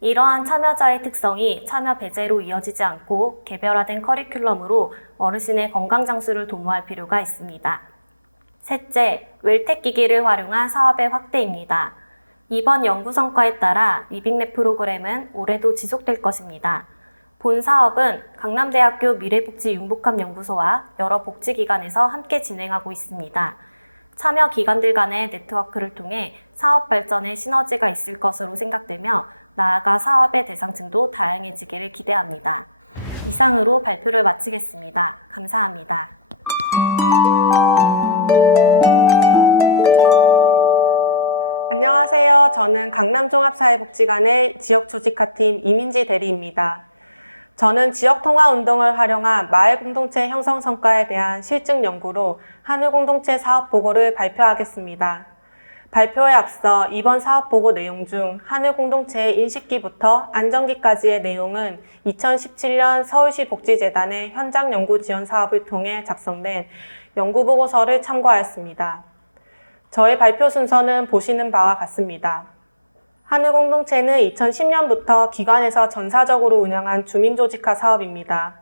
이러한 참여자의 특성이 참여 배제로 이어지지 않고 개별화된 커리큘럼으로 어르신의 건강 장수를 도모할 필요가 있습니다. 셋째, 웰텍 기기를 활용한 사업의 확대입니다. 이번 연구 성과에 따라 리빙랩 프로그램은 올해도 지속될 것입니다. 본 사업은 강남대학교 미래복지융복합연구소와 여러 복지기관에서 함께 진행하고 있습니다. 참여 기관들 간의 네트워크를 통해 사업 발전에 시너지가 있을 것으로 생각되며 나아가 사업의 대상층도 다양해지기를 기대합니다. 이상으로 발표를 마치겠습니다. 감사합니다. 안녕하세요. 저는 강남종합사회복지관의 지역조직화팀 이민지 대리입니다. 저는 지역통합운동을 활용한 마을공동체 형성 성과에 대한 실증 연구로 하늘공동체 사업보고를 발표하겠습니다. 발표에 앞서 이번 사업보고 내용 중 하늘공동체의 인식기부터 안정기까지의 내용은 2017년 서울시 복지재단의 현장연구 지원 사업을 통해 작성된 연구보고서를 참고하였습니다. 저의 발표 순서는 보시는 바와 같습니다. 하늘공동체는 2010년부터 기관에서 전사적으로 운영한 주민조직화 사업입니다.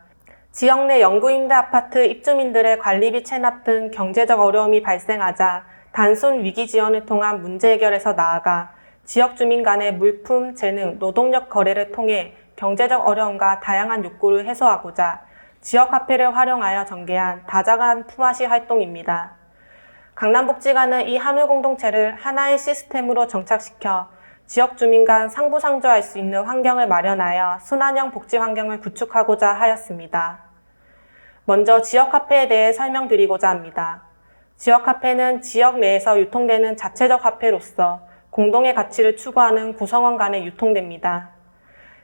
지역 내 영구임대 아파트 입주민들의 관리비 체납 등 경제적 어려움이 발생하자 단순 위기 지원을 통한 문제 해결에서 나아가 지역 주민 간의 물품, 재능, 노동력 거래를 통해 경제적 어려움과 다양한 욕구를 해소하고자 지역화폐를 활용하여 전개한 다자간 품앗이 활동입니다. 강남복지관은 이 하늘공동체를 하나의 시스템으로 정착시켜 지역 주민 간 상부상조할 수 있는 환경을 마련하여 순환형 복지 환경을 구축하고자 하였습니다. 먼저 지역화폐에 대해 설명드리고자 합니다. 지역화폐는 지역 내에서 유통되는 자체적 화폐로서 공동의 가치를 추구하는 구성원 간에 유통됩니다.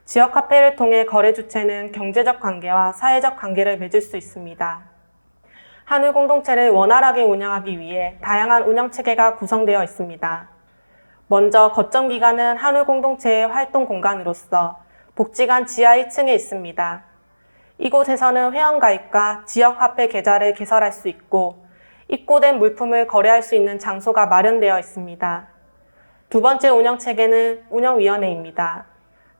지역화폐를 통해 거래 주체는 경제적 관계와 사회적 관계를 맺을 수 있습니다. 하늘공동체를 원활하게 운영하기 위해 다양한 운영체계가 구성되어 있습니다. 먼저 거점기관은 하늘공동체의 활동 공간으로서 복지관 지하 1층에 있습니다. 이곳에서는 회원가입과 지역화폐 계좌를 개설할 수 있고 입고된 물품을 거래할 수 있는 장소가 마련되어 있습니다. 두 번째 운영체계는 운영위원회입니다.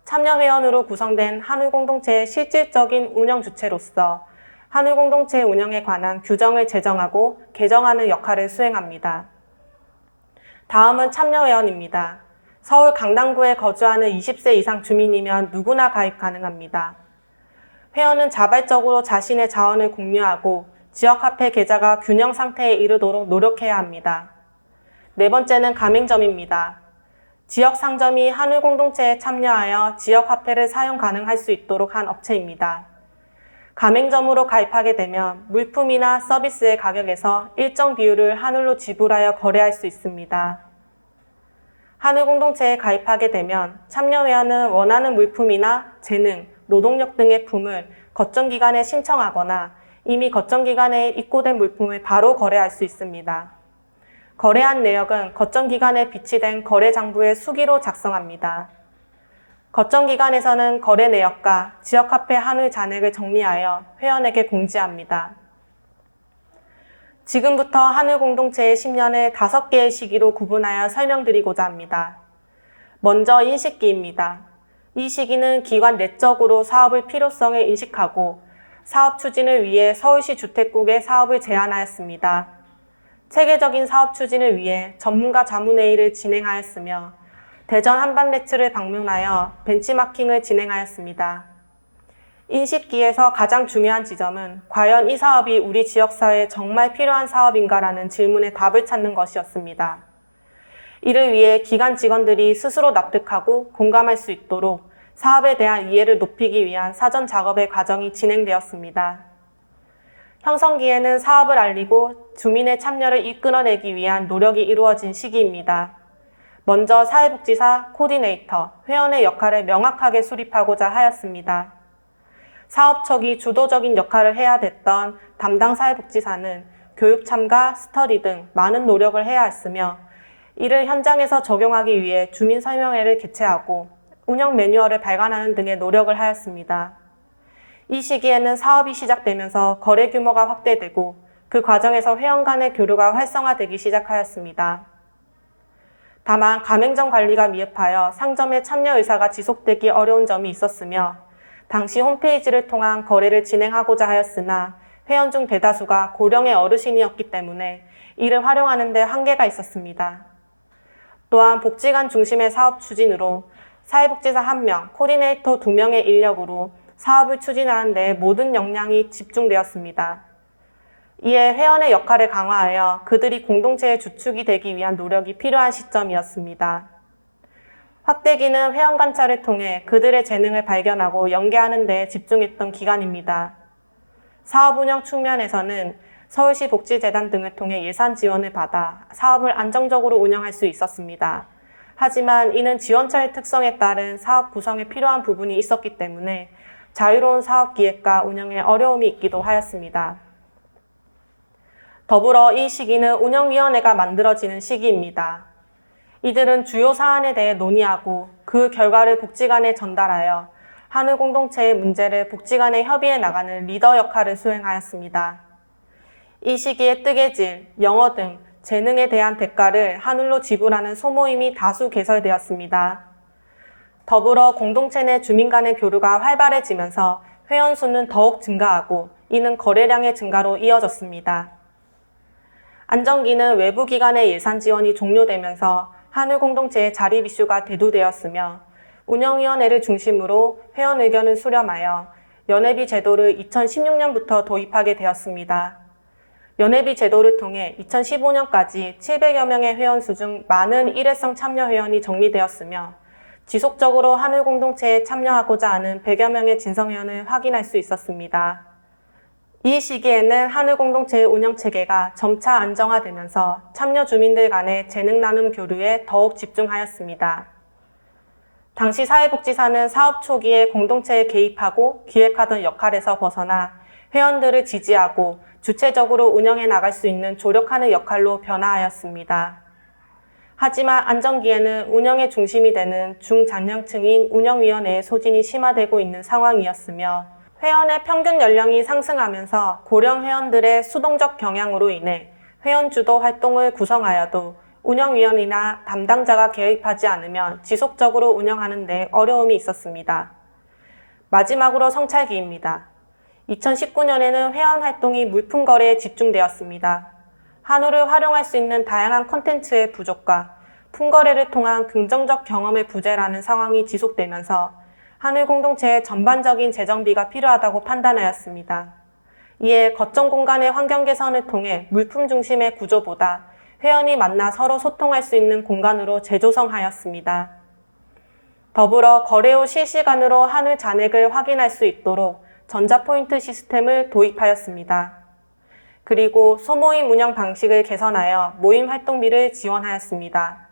참여회원으로 구성된 하늘공동체의 실질적인 운영 주체로서 하늘공동체 운영에 관한 규정을 제정하고 개정하는 역할을 수행합니다. 다음은 참여회원입니다. 서울 강남구에 거주하는 20세 이상 주민이면 누구나 가입 가능합니다. 회원은 자발적으로 자신의 자원을 공유하고 지역화폐 계좌가 균형 상태에 이르도록 노력해야 합니다. 네 번째는 가맹점입니다. 지역 상점이 하늘공동체에 참여하여 지역화폐를 사용 가능할 수 있도록 한 업체입니다. 가맹점으로 가입하게 되면 물품이나 서비스의 가격에서 일정 비율을 하늘로 지불하여 거래할 수 있습니다. 하늘공동체에 가입하게 되면 참여회원은 원하는 물품이나 재능, 노동력 등의 품을 거점기관에 신청하거나 이미 거점기관에 입고된 물품을 바로 거래할 수 있습니다. 거래한 내역은 거점기관에 비치된 거래장부에 수기로 작성합니다. 거점기관에서는 거래 내역과 지역화폐 한울 잔액을 정리하여 회원에게 공지합니다. 지금부터 하늘공동체의 10년을 5개의 시기로 구분하여 설명드리고자 합니다. 먼저 인식기입니다. 이 시기는 기관 내적으로 사업의 필요성을 인식하고 사업 추진을 위해 서울시 주택국에 사업을 제안하였습니다. 체계적인 사업 추진을 위해 전문가 자문회의를 진행하였으며 대전 한반레츠를 방문하여 벤치마킹을 진행하였습니다. 인식기에서 가장 중요한 지점은 과연 이 사업이 우리 지역사회에 정말 필요한 사업인가라는 질문에 답을 찾는 것이었습니다. 이를 위해 기관 직원들이 스스로 납득하고 공감할 수 있도록 사업에 대한 이해를 높이기 위한 사전 작업의 과정이 진행되었습니다. 형성기에는 사업을 알리고 주민의 참여를 이끌어내기 위한 노력이 이루어진 시기입니다. 먼저 사회복지사, 코디네이터, 회원의 역할을 명확하게 수립하고자 하였습니다. 사업 초기 주도적인 역할을 해야 됐던 담당 사회복지사는 교육 참가, 스터디 등 많은 노력을 해야 했으며 이를 현장에서 적용하기 위해 주민 설명회를 개최하고 운영 매뉴얼을 발간하는 등의 노력을 하였습니다. 이 시기에는 사업이 시작되면서 거래 규모가 확대되고 그 과정에서 회원 간의 교류가 활성화되기 시작하였습니다. 다만 가맹점 관리가 미흡하여 상점의 참여 의사가 지속되기 어려운 점이 있었으며 당시 홈페이지를 통한 거래를 진행하고자 하였으나 회원 중 대다수가 고령의 어르신이었기 때문에 이를 활용하는 데 한계가 있었습니다. 또한 복지관 중심의 사업 추진으로 사회복지사 1명, 코디네이터 2명의 인력으로 사업을 추진하는 데 모든 역량이 집중되었습니다. 이에 회원의 역할을 강화하여 그들이 공동체의 주축이 되기 위한 노력이 필요한 시점이었습니다. 확대기는 회원 관찰을 통해 그들의 재능을 발견하고 연계하는 데 집중했던 기간입니다. 사업 운영 측면에서는 서울시 복지재단 등을 통해 예산 지원을 받아 사업을 안정적으로 운영할 수 있었습니다. 하지만 이는 지원처의 특성에 따른 사업 구성에 필요한 부분이 있었기 때문에 자유로운 사업 기획과 운영에 어려움이 있기도 하였습니다. 더불어 이 시기는 운영위원회가 만들어지는 시기입니다. 이들은 주요 사안에 대해 논의하고 그 결과를 복지관에 전달하여 한우 공동체의 문제를 복지관에 협의해 나가는 리더 역할을 수행하였습니다. 이 시기에 뜨개질, 영어 등 재능에 대한 대가를 한울로 지불하는 소모임이 다수 개설되었습니다. 더불어 공동체 내 주민 간의 교류가 활발해지면서 회원 수는 더욱 증가하고 이는 거래량의 증가로 이어졌습니다. 안정기는 외부 기관의 예산 지원이 종료되면서 한울 공동체의 자립 이슈가 대두되었으며 운영위원회를 중심으로 회원 의견을 수렴하여 연회비 제도를 2016년부터 도입하게 되었습니다. 연회비 제도를 통해 2015년까지 700여 명의 회원 수 중 많은 일회성 참여 회원이 정리되었으며 지속적으로 한울 공동체에 참여하고자 하는 100여 명의 진성 회원을 확인할 수 있었습니다. 이 시기에는 한울 공동체의 운영 체계가 점차 안정화되면서 참여 주민들 간의 재능 나눔 교류에 더욱 집중하였습니다. 당시 사회복지사는 사업 초기에 공동체에 개입하고 기획하던 역할에서 벗어나 회원들을 지지하고 주체적으로 운영해 나갈 수 있는 조력하는 역할로 변화하였습니다. 하지만 안정기에는 운영의 중심이 되는 중장년층인 운영위원회의 소진이 심화되고 있는 상황이었으며 회원의 평균 연령이 상승하면서 고령 회원들의 수동적 경향으로 인해 회원 주도 활동을 구성하여도 운영위원이나 담당자가 개입하지 않으면 지속적으로 운영하는 데 어려움이 있었습니다. 마지막으로 성찰기입니다. 2019년에는 회원 활동이 물품 거래에 집중되었습니다. 한우를 활용할 수 있는 다양한 콘텐츠의 부족과 품거래를 통한 긍정적 경험의 부재라는 상황이 지속되면서 한울 공동체의 전반적인 재정비가 필요하다고 판단하였습니다. 이에 거점 공간의 환경 개선을 통해 물품 중심의 구조보다 회원이 만나 서로 소통할 수 있는 공간으로 재조성하였습니다. 더불어 거래 후 실시간으로 한울 잔액을 확인할 수 있도록 전자포인트 시스템을 도입하였습니다. 그리고 소모임 운영 방식을 개선하여 모임 활동비를 지원하였습니다.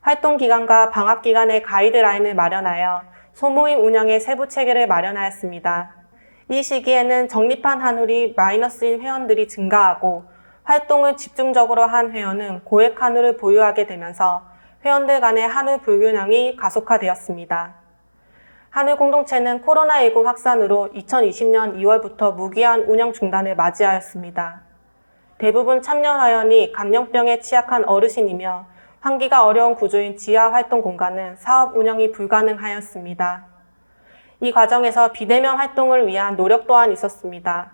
활동 기간과 방학 기간의 가이드라인을 마련하여 소모임 운영의 세부 체계를 마련하였습니다. 이 시기에는 적립한 한울이 마이너스인 회원들이 증가하고 활동을 집중적으로 한 회원은 고액 한울을 보유하게 되면서 회원들 간의 한울 불균형이 가속화되었습니다. 한울 공동체는 코로나19 확산으로 2020년 2월부터 무기한 운영 중단을 맞이하였습니다. 대부분 참여 회원이 감염병에 취약한 어르신이며 환기가 어려운 구조인 지하 활동 공간은 사업 운영이 불가능하였습니다. 이 과정에서 비대면 활동을 위한 노력 또한 있었습니다.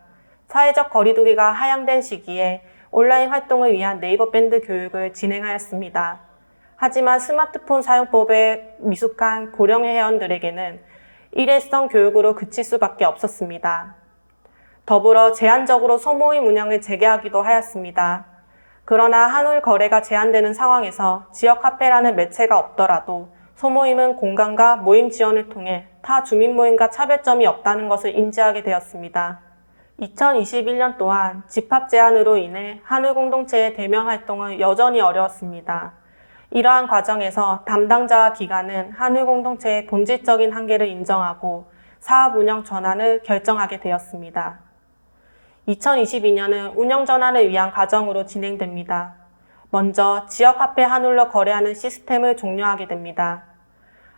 사회적 거리두기가 하향된 시기에 온라인 활동을 위한 네이버 밴드 교육을 진행하였습니다. 하지만 스마트폰 사용법에 미숙한 고령 회원들에게는 일회성 교육으로 그칠 수밖에 없었습니다. 더불어 제한적으로 소모임 운영을 재개하기도 하였습니다. 그러나 한울 거래가 제한되는 상황에서 지역 카페라는 매체가 없더라도 소모임은 공간과 모임 지원을 통해 타 주민 모임과 차별점이 없다는 것을 인지하게 되었습니다. 2021년 또한 집합 제한으로 인해 한울 공동체의 대면 활동은 여전히 어려웠습니다. 이러한 과정에서 담당자와 기관은 한울 공동체의 본질적인 한계를 인정하고 사업 운영 전환을 결정하게 되었습니다. 2022년은 운영 전환을 위한 과정으로 진행됩니다. 먼저 지역 화폐 한울로 거래하는 시스템을 종료하게 됩니다.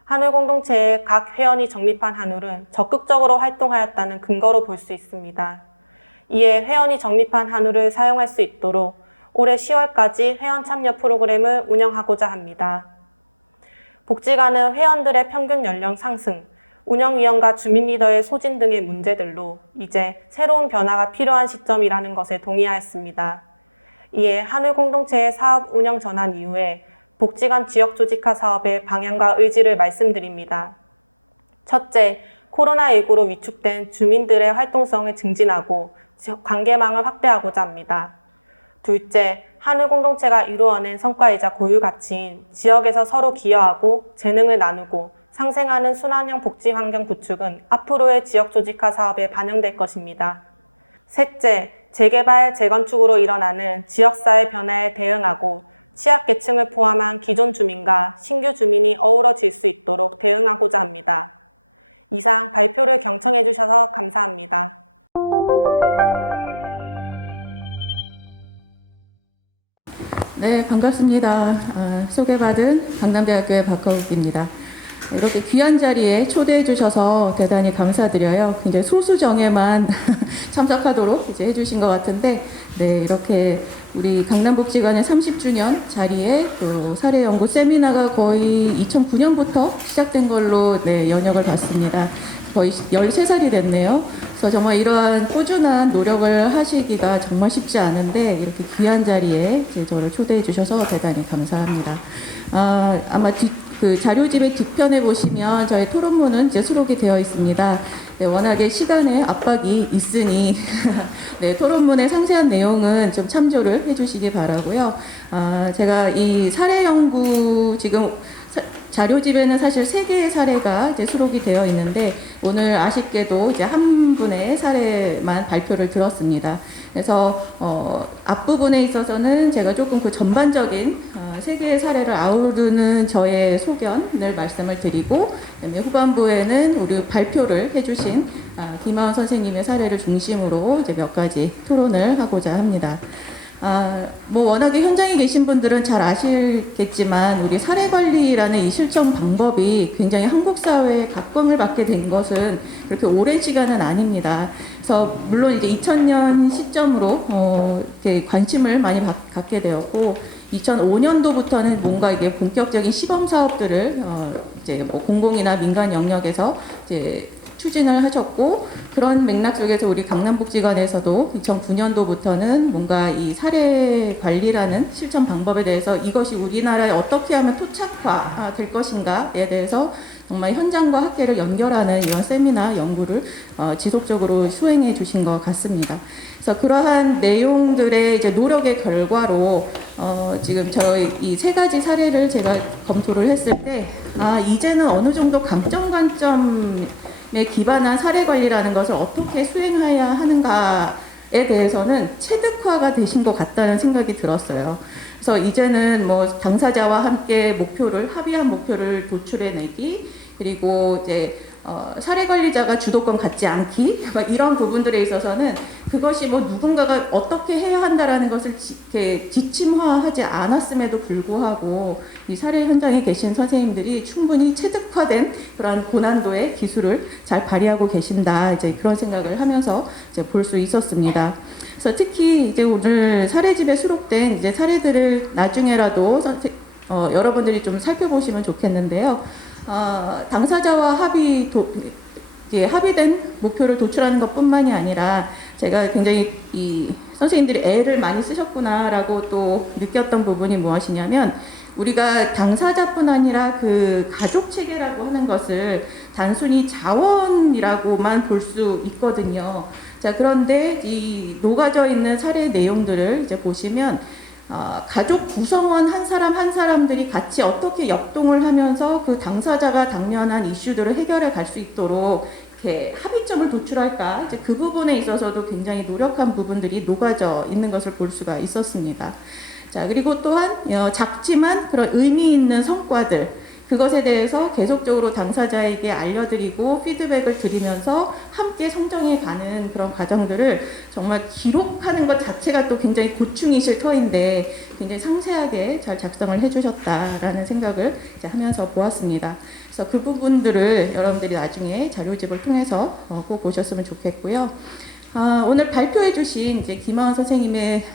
한울 공동체의 각 회원이 적립한 한울은 적극적으로 활동하였다는 근거로 볼 수 있습니다. 이에 회원이 적립한 한울을 사용할 수 있도록 올해 10월까지 회원 참여 프로그램을 운영하고자 합니다. 복지관은 회원들의 평균 연령 상승, 운영위원과 주민 리더의 소진 등의 문제들로 이제 새로운 변화가 필요한 시점이라는 것에 동의하였습니다. 이에 한울 공동체의 사업 운영 전환 이후에 복지관 지역 조직화 사업의 방향과 의지를 말씀드립니다. 첫째, 코로나19로 위축된 주민들의 활동성을 증진하고 관계망을 확대하고자 합니다. 둘째, 한울 공동체가 이루어낸 성과이자 고유 가치인 지역에서 서로 기여하고 재능을 나누고 상생하는 순환형 복지 환경 구축은 앞으로의 지역 조직화 사업에 반영될 것입니다. 셋째, 재개발, 재건축으로 일어나는 지역사회 변화에 대응하고 취약계층을 포함한 기존 주민과 신규 주민이 어우러질 수 있도록 대응하고자 합니다. 이상 발표를 경청해 주셔서 감사합니다. 네, 반갑습니다. 소개받은 강남대학교의 박하욱입니다. 이렇게 귀한 자리에 초대해 주셔서 대단히 감사드려요. 굉장히 소수정예만 참석하도록 이제 해주신 것 같은데, 네, 이렇게 우리 강남복지관의 30주년 자리에 또 사례연구 세미나가 거의 2009년부터 시작된 걸로 네, 연역을 받습니다. 거의 13살이 됐네요. 그래서 정말 이러한 꾸준한 노력을 하시기가 정말 쉽지 않은데 이렇게 귀한 자리에 이제 저를 초대해 주셔서 대단히 감사합니다. 아마 그 자료집의 뒷편에 보시면 저희 토론문은 이제 수록이 되어 있습니다. 네, 워낙에 시간에 압박이 있으니 네, 토론문의 상세한 내용은 좀 참조를 해주시기 바라고요. 제가 이 사례 연구 지금 자료집에는 사실 3개의 사례가 이제 수록이 되어 있는데 오늘 아쉽게도 이제 한 분의 사례만 발표를 들었습니다. 그래서 앞부분에 있어서는 제가 조금 그 전반적인 3개의 사례를 아우르는 저의 소견을 말씀을 드리고 그다음에 후반부에는 우리 발표를 해주신 김하원 선생님의 사례를 중심으로 이제 몇 가지 토론을 하고자 합니다. 뭐 워낙에 현장에 계신 분들은 잘 아시겠지만 우리 사례관리라는 이 실천 방법이 굉장히 한국 사회에 각광을 받게 된 것은 그렇게 오랜 시간은 아닙니다. 그래서 물론 이제 2000년 시점으로 이렇게 관심을 많이 갖게 되었고 2005년도부터는 뭔가 이게 본격적인 시범 사업들을 이제 뭐 공공이나 민간 영역에서 이제 추진을 하셨고 그런 맥락 속에서 우리 강남복지관에서도 2009년도부터는 뭔가 이 사례 관리라는 실천 방법에 대해서 이것이 우리나라에 어떻게 하면 토착화 될 것인가에 대해서 정말 현장과 학계를 연결하는 이런 세미나 연구를 지속적으로 수행해 주신 것 같습니다. 그래서 그러한 내용들의 이제 노력의 결과로 지금 저희 이 3가지 사례를 제가 검토를 했을 때 이제는 어느 정도 강점 관점에 기반한 사례 관리라는 것을 어떻게 수행해야 하는가에 대해서는 체득화가 되신 것 같다는 생각이 들었어요. 그래서 이제는 뭐 당사자와 함께 합의한 목표를 도출해내기, 그리고 이제 사례 관리자가 주도권 갖지 않기, 이런 부분들에 있어서는 그것이 뭐 누군가가 어떻게 해야 한다라는 것을 이렇게 지침화하지 않았음에도 불구하고 이 사례 현장에 계신 선생님들이 충분히 체득화된 그런 고난도의 기술을 잘 발휘하고 계신다, 이제 그런 생각을 하면서 이제 볼 수 있었습니다. 그래서 특히 이제 오늘 사례집에 수록된 이제 사례들을 나중에라도 여러분들이 좀 살펴보시면 좋겠는데요. 당사자와 합의된 목표를 도출하는 것뿐만이 아니라 제가 굉장히 이 선생님들이 애를 많이 쓰셨구나라고 또 느꼈던 부분이 무엇이냐면 우리가 당사자뿐 아니라 그 가족 체계라고 하는 것을 단순히 자원이라고만 볼 수 있거든요. 자, 그런데 이 녹아져 있는 사례 내용들을 이제 보시면 가족 구성원 한 사람 한 사람들이 같이 어떻게 역동을 하면서 그 당사자가 당면한 이슈들을 해결해 갈 수 있도록 이렇게 합의점을 도출할까, 이제 그 부분에 있어서도 굉장히 노력한 부분들이 녹아져 있는 것을 볼 수가 있었습니다. 자, 그리고 또한 작지만 그런 의미 있는 성과들, 그것에 대해서 계속적으로 당사자에게 알려드리고 피드백을 드리면서 함께 성장해 가는 그런 과정들을 정말 기록하는 것 자체가 또 굉장히 고충이실 터인데 굉장히 상세하게 잘 작성을 해주셨다라는 생각을 이제 하면서 보았습니다. 그래서 그 부분들을 여러분들이 나중에 자료집을 통해서 꼭 보셨으면 좋겠고요. 오늘 발표해 주신 이제 김하원 선생님의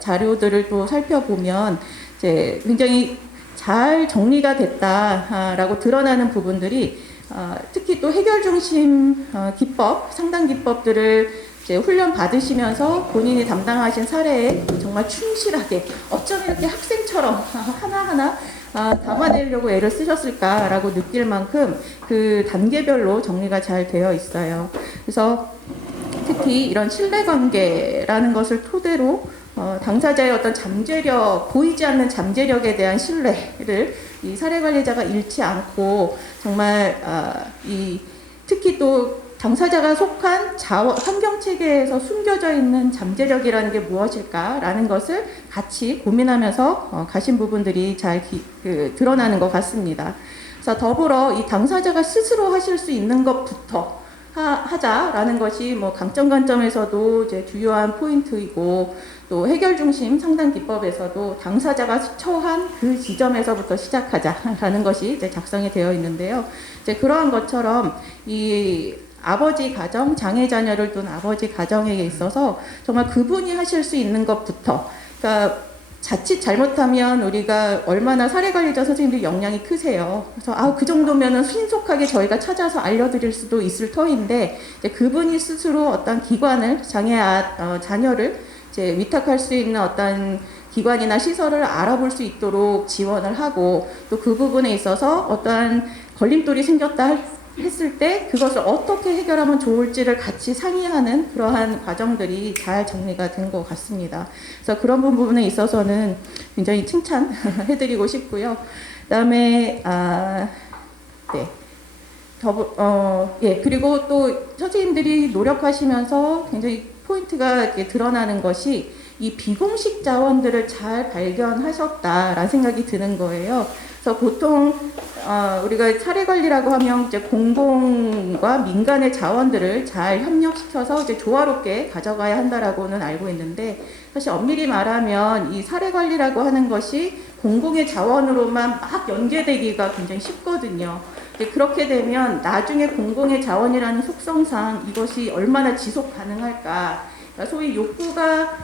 자료들을 또 살펴보면 이제 굉장히 잘 정리가 됐다라고 드러나는 부분들이 특히 또 해결 중심 기법, 상담 기법들을 이제 훈련 받으시면서 본인이 담당하신 사례에 정말 충실하게 어쩜 이렇게 학생처럼 하나하나 담아내려고 애를 쓰셨을까라고 느낄 만큼 그 단계별로 정리가 잘 되어 있어요. 그래서 특히 이런 신뢰관계라는 것을 토대로 당사자의 어떤 잠재력, 보이지 않는 잠재력에 대한 신뢰를 이 사례관리자가 잃지 않고 정말 특히 또 당사자가 속한 환경체계에서 숨겨져 있는 잠재력이라는 게 무엇일까라는 것을 같이 고민하면서 가신 부분들이 잘 드러나는 것 같습니다. 그래서 더불어 이 당사자가 스스로 하실 수 있는 것부터 하자라는 것이 뭐 강점에서도 이제 주요한 포인트이고 또 해결 중심 상담 기법에서도 당사자가 처한 그 지점에서부터 시작하자라는 것이 이제 작성이 되어 있는데요. 이제 그러한 것처럼 이 아버지 가정, 장애 자녀를 둔 아버지 가정에 있어서 정말 그분이 하실 수 있는 것부터, 그러니까 자칫 잘못하면 우리가 얼마나 사례관리자 선생님들 역량이 크세요. 그래서 그 정도면은 신속하게 저희가 찾아서 알려드릴 수도 있을 터인데 이제 그분이 스스로 어떤 기관을 자녀를 이제 위탁할 수 있는 어떤 기관이나 시설을 알아볼 수 있도록 지원을 하고 또 그 부분에 있어서 어떠한 걸림돌이 생겼다 했을 때 그것을 어떻게 해결하면 좋을지를 같이 상의하는 그러한 과정들이 잘 정리가 된 것 같습니다. 그래서 그런 부분에 있어서는 굉장히 칭찬해드리고 싶고요. 그다음에 그리고 또 선생님들이 노력하시면서 굉장히 포인트가 이렇게 드러나는 것이 이 비공식 자원들을 잘 발견하셨다라는 생각이 드는 거예요. 그래서 보통 우리가 사례관리라고 하면 이제 공공과 민간의 자원들을 잘 협력시켜서 이제 조화롭게 가져가야 한다라고는 알고 있는데 사실 엄밀히 말하면 이 사례관리라고 하는 것이 공공의 자원으로만 막 연계되기가 굉장히 쉽거든요. 그렇게 되면 나중에 공공의 자원이라는 속성상 이것이 얼마나 지속 가능할까, 소위 욕구가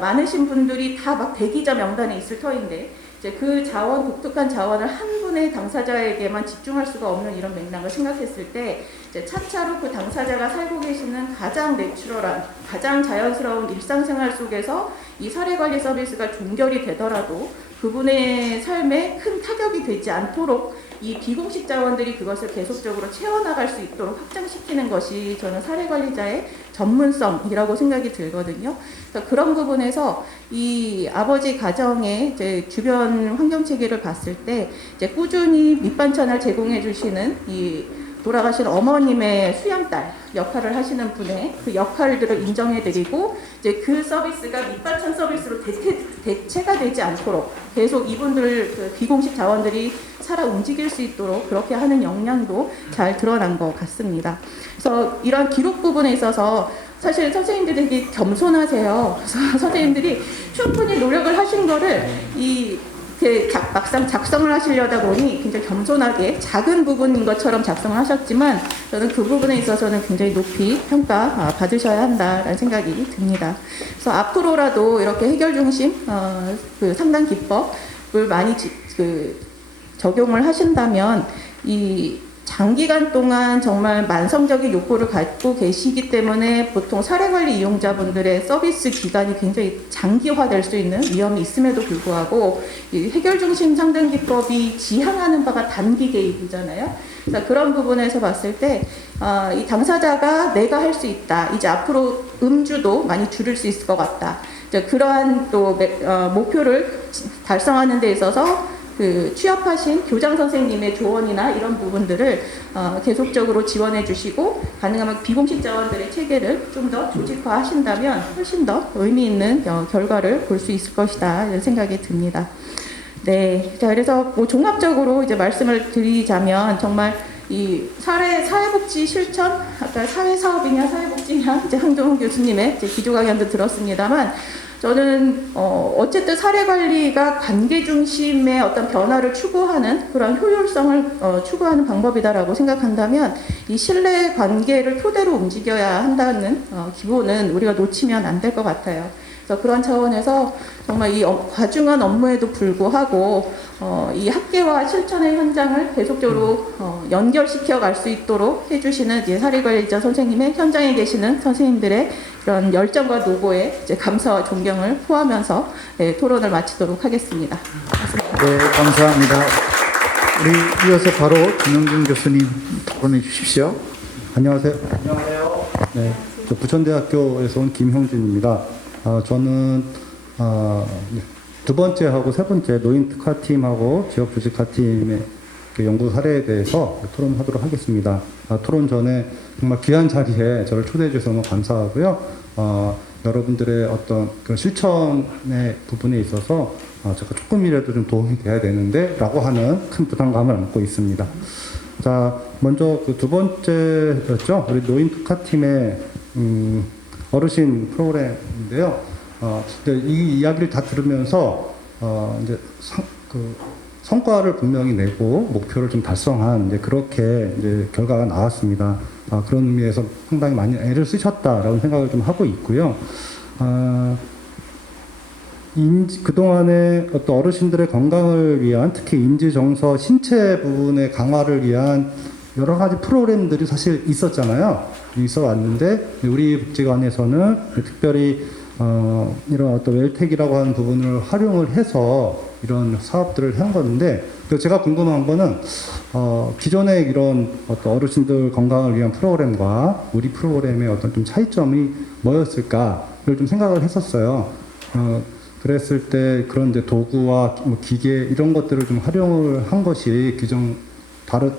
많으신 분들이 다 막 대기자 명단에 있을 터인데 이제 그 자원, 독특한 자원을 한 분의 당사자에게만 집중할 수가 없는 이런 맥락을 생각했을 때 이제 차차로 그 당사자가 살고 계시는 가장 내추럴한, 가장 자연스러운 일상생활 속에서 이 사례관리 서비스가 종결이 되더라도 그분의 삶에 큰 타격이 되지 않도록 이 비공식 자원들이 그것을 계속적으로 채워나갈 수 있도록 확장시키는 것이 저는 사례관리자의 전문성이라고 생각이 들거든요. 그래서 그런 부분에서 이 아버지 가정의 이제 주변 환경체계를 봤을 때 이제 꾸준히 밑반찬을 제공해 주시는 이 돌아가신 어머님의 수양딸 역할을 하시는 분의 그 역할들을 인정해드리고 이제 그 서비스가 밑반찬 서비스로 대체가 되지 않도록 계속 이분들 그 비공식 자원들이 살아 움직일 수 있도록 그렇게 하는 역량도 잘 드러난 것 같습니다. 그래서 이런 기록 부분에 있어서 사실 선생님들이 되게 겸손하세요. 그래서 선생님들이 충분히 노력을 하신 거를 막상 작성을 하시려다 보니 굉장히 겸손하게 작은 부분인 것처럼 작성을 하셨지만 저는 그 부분에 있어서는 굉장히 높이 평가 받으셔야 한다라는 생각이 듭니다. 그래서 앞으로라도 이렇게 해결 중심 그 상담 기법을 많이 적용을 하신다면 이 장기간 동안 정말 만성적인 욕구를 갖고 계시기 때문에 보통 사례관리 이용자분들의 서비스 기간이 굉장히 장기화될 수 있는 위험이 있음에도 불구하고 이 해결중심 상담기법이 지향하는 바가 단기 개입이잖아요. 그래서 그런 부분에서 봤을 때 이 당사자가 내가 할 수 있다. 이제 앞으로 음주도 많이 줄일 수 있을 것 같다. 이제 그러한 또 목표를 달성하는 데 있어서 그 취업하신 교장 선생님의 조언이나 이런 부분들을 계속적으로 지원해 주시고 가능하면 비공식 자원들의 체계를 좀 더 조직화하신다면 훨씬 더 의미 있는 결과를 볼 수 있을 것이다 이런 생각이 듭니다. 네, 자 그래서 뭐 종합적으로 이제 말씀을 드리자면 정말 이 사회복지 실천, 아까 사회사업이냐 사회복지냐 이제 황정훈 교수님의 이제 기조 강연도 들었습니다만. 저는 어쨌든 사례관리가 관계 중심의 어떤 변화를 추구하는 그런 효율성을 추구하는 방법이다라고 생각한다면 이 신뢰 관계를 토대로 움직여야 한다는 기본은 우리가 놓치면 안 될 것 같아요. 그래서 그런 차원에서 정말 이 과중한 업무에도 불구하고 이 학계와 실천의 현장을 계속적으로 연결시켜 갈 수 있도록 해주시는 이제 사례관리자 선생님의 현장에 계시는 선생님들의 그런 열정과 노고에 이제 감사와 존경을 포함하면서 토론을 마치도록 하겠습니다. 네, 감사합니다. 우리 이어서 바로 김영준 교수님 토론해 주십시오. 안녕하세요. 안녕하세요. 네, 저 부천대학교에서 온 김형준입니다. 저는 두 번째하고 세 번째 노인 특화팀하고 지역 조직화팀의 그 연구 사례에 대해서 토론하도록 하겠습니다. 토론 전에 정말 귀한 자리에 저를 초대해 주셔서 너무 감사하고요. 여러분들의 어떤 그 실천의 부분에 있어서 제가 조금이라도 좀 도움이 돼야 되는데 라고 하는 큰 부담감을 안고 있습니다. 자, 먼저 그 두 번째였죠. 우리 노인 특화팀의 어르신 프로그램인데요. 이 이야기를 다 들으면서 이제 성과를 분명히 내고 목표를 좀 달성한 이제 그렇게 이제 결과가 나왔습니다. 그런 의미에서 상당히 많이 애를 쓰셨다라는 생각을 좀 하고 있고요. 그동안에 어떤 어르신들의 건강을 위한 특히 인지, 정서, 신체 부분의 강화를 위한 여러 가지 프로그램들이 사실 있었잖아요. 있어 왔는데 우리 복지관에서는 특별히 이런 어떤 웰텍이라고 하는 부분을 활용을 해서 이런 사업들을 한 건데 제가 궁금한 거는 기존의 이런 어떤 어르신들 건강을 위한 프로그램과 우리 프로그램의 어떤 좀 차이점이 뭐였을까를 좀 생각을 했었어요. 그랬을 때 그런 이제 도구와 뭐 기계 이런 것들을 좀 활용을 한 것이 기존 다른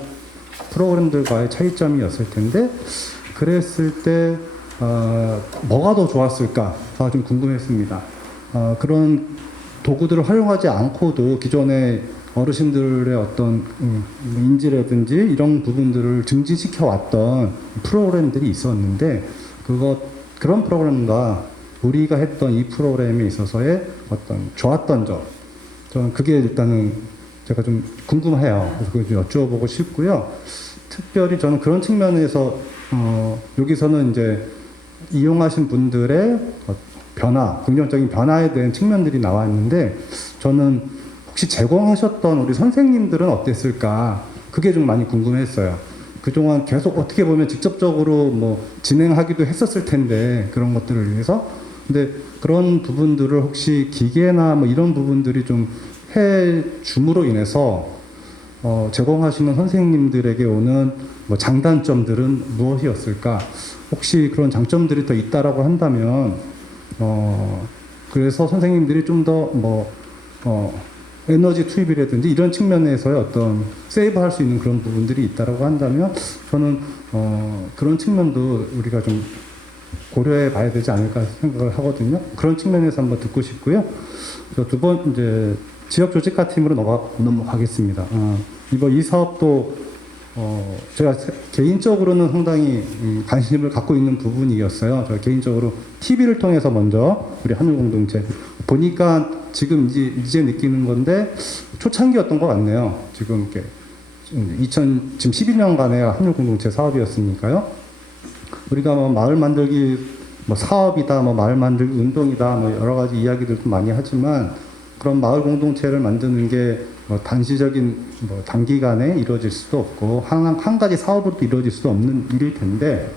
프로그램들과의 차이점이었을 텐데 그랬을 때 뭐가 더 좋았을까가 좀 궁금했습니다. 그런 도구들을 활용하지 않고도 기존의 어르신들의 어떤 인지라든지 이런 부분들을 증진시켜 왔던 프로그램들이 있었는데 그런 프로그램과 우리가 했던 이 프로그램에 있어서의 어떤 좋았던 점, 저는 그게 일단은 제가 좀 궁금해요. 그래서 그걸 좀 여쭤보고 싶고요. 특별히 저는 그런 측면에서 여기서는 이제 이용하신 분들의 변화, 긍정적인 변화에 대한 측면들이 나와 있는데 저는 혹시 제공하셨던 우리 선생님들은 어땠을까? 그게 좀 많이 궁금했어요. 그동안 계속 어떻게 보면 직접적으로 뭐 진행하기도 했었을 텐데 그런 것들을 위해서 근데 그런 부분들을 혹시 기계나 뭐 이런 부분들이 좀 해줌으로 인해서 제공하시는 선생님들에게 오는 뭐 장단점들은 무엇이었을까? 혹시 그런 장점들이 더 있다라고 한다면 그래서 선생님들이 좀 더 에너지 투입이라든지 이런 측면에서의 어떤 세이브할 수 있는 그런 부분들이 있다라고 한다면 저는 그런 측면도 우리가 좀 고려해 봐야 되지 않을까 생각을 하거든요. 그런 측면에서 한번 듣고 싶고요. 두 번 이제 지역 조직화 팀으로 넘어가겠습니다. 이번 이 사업도 제가 개인적으로는 상당히 관심을 갖고 있는 부분이었어요. 저 개인적으로 TV를 통해서 먼저 우리 하늘공동체 보니까 지금 이제 느끼는 건데 초창기였던 것 같네요. 지금 이렇게 지금 12년간의 하늘공동체 사업이었으니까요. 우리가 뭐 마을 만들기 뭐 사업이다, 뭐 마을 만들기 운동이다, 뭐 여러 가지 이야기들도 많이 하지만 그런 마을 공동체를 만드는 게 단시적인 단기간에 이루어질 수도 없고 한 가지 사업으로 이루어질 수 없는 일일 텐데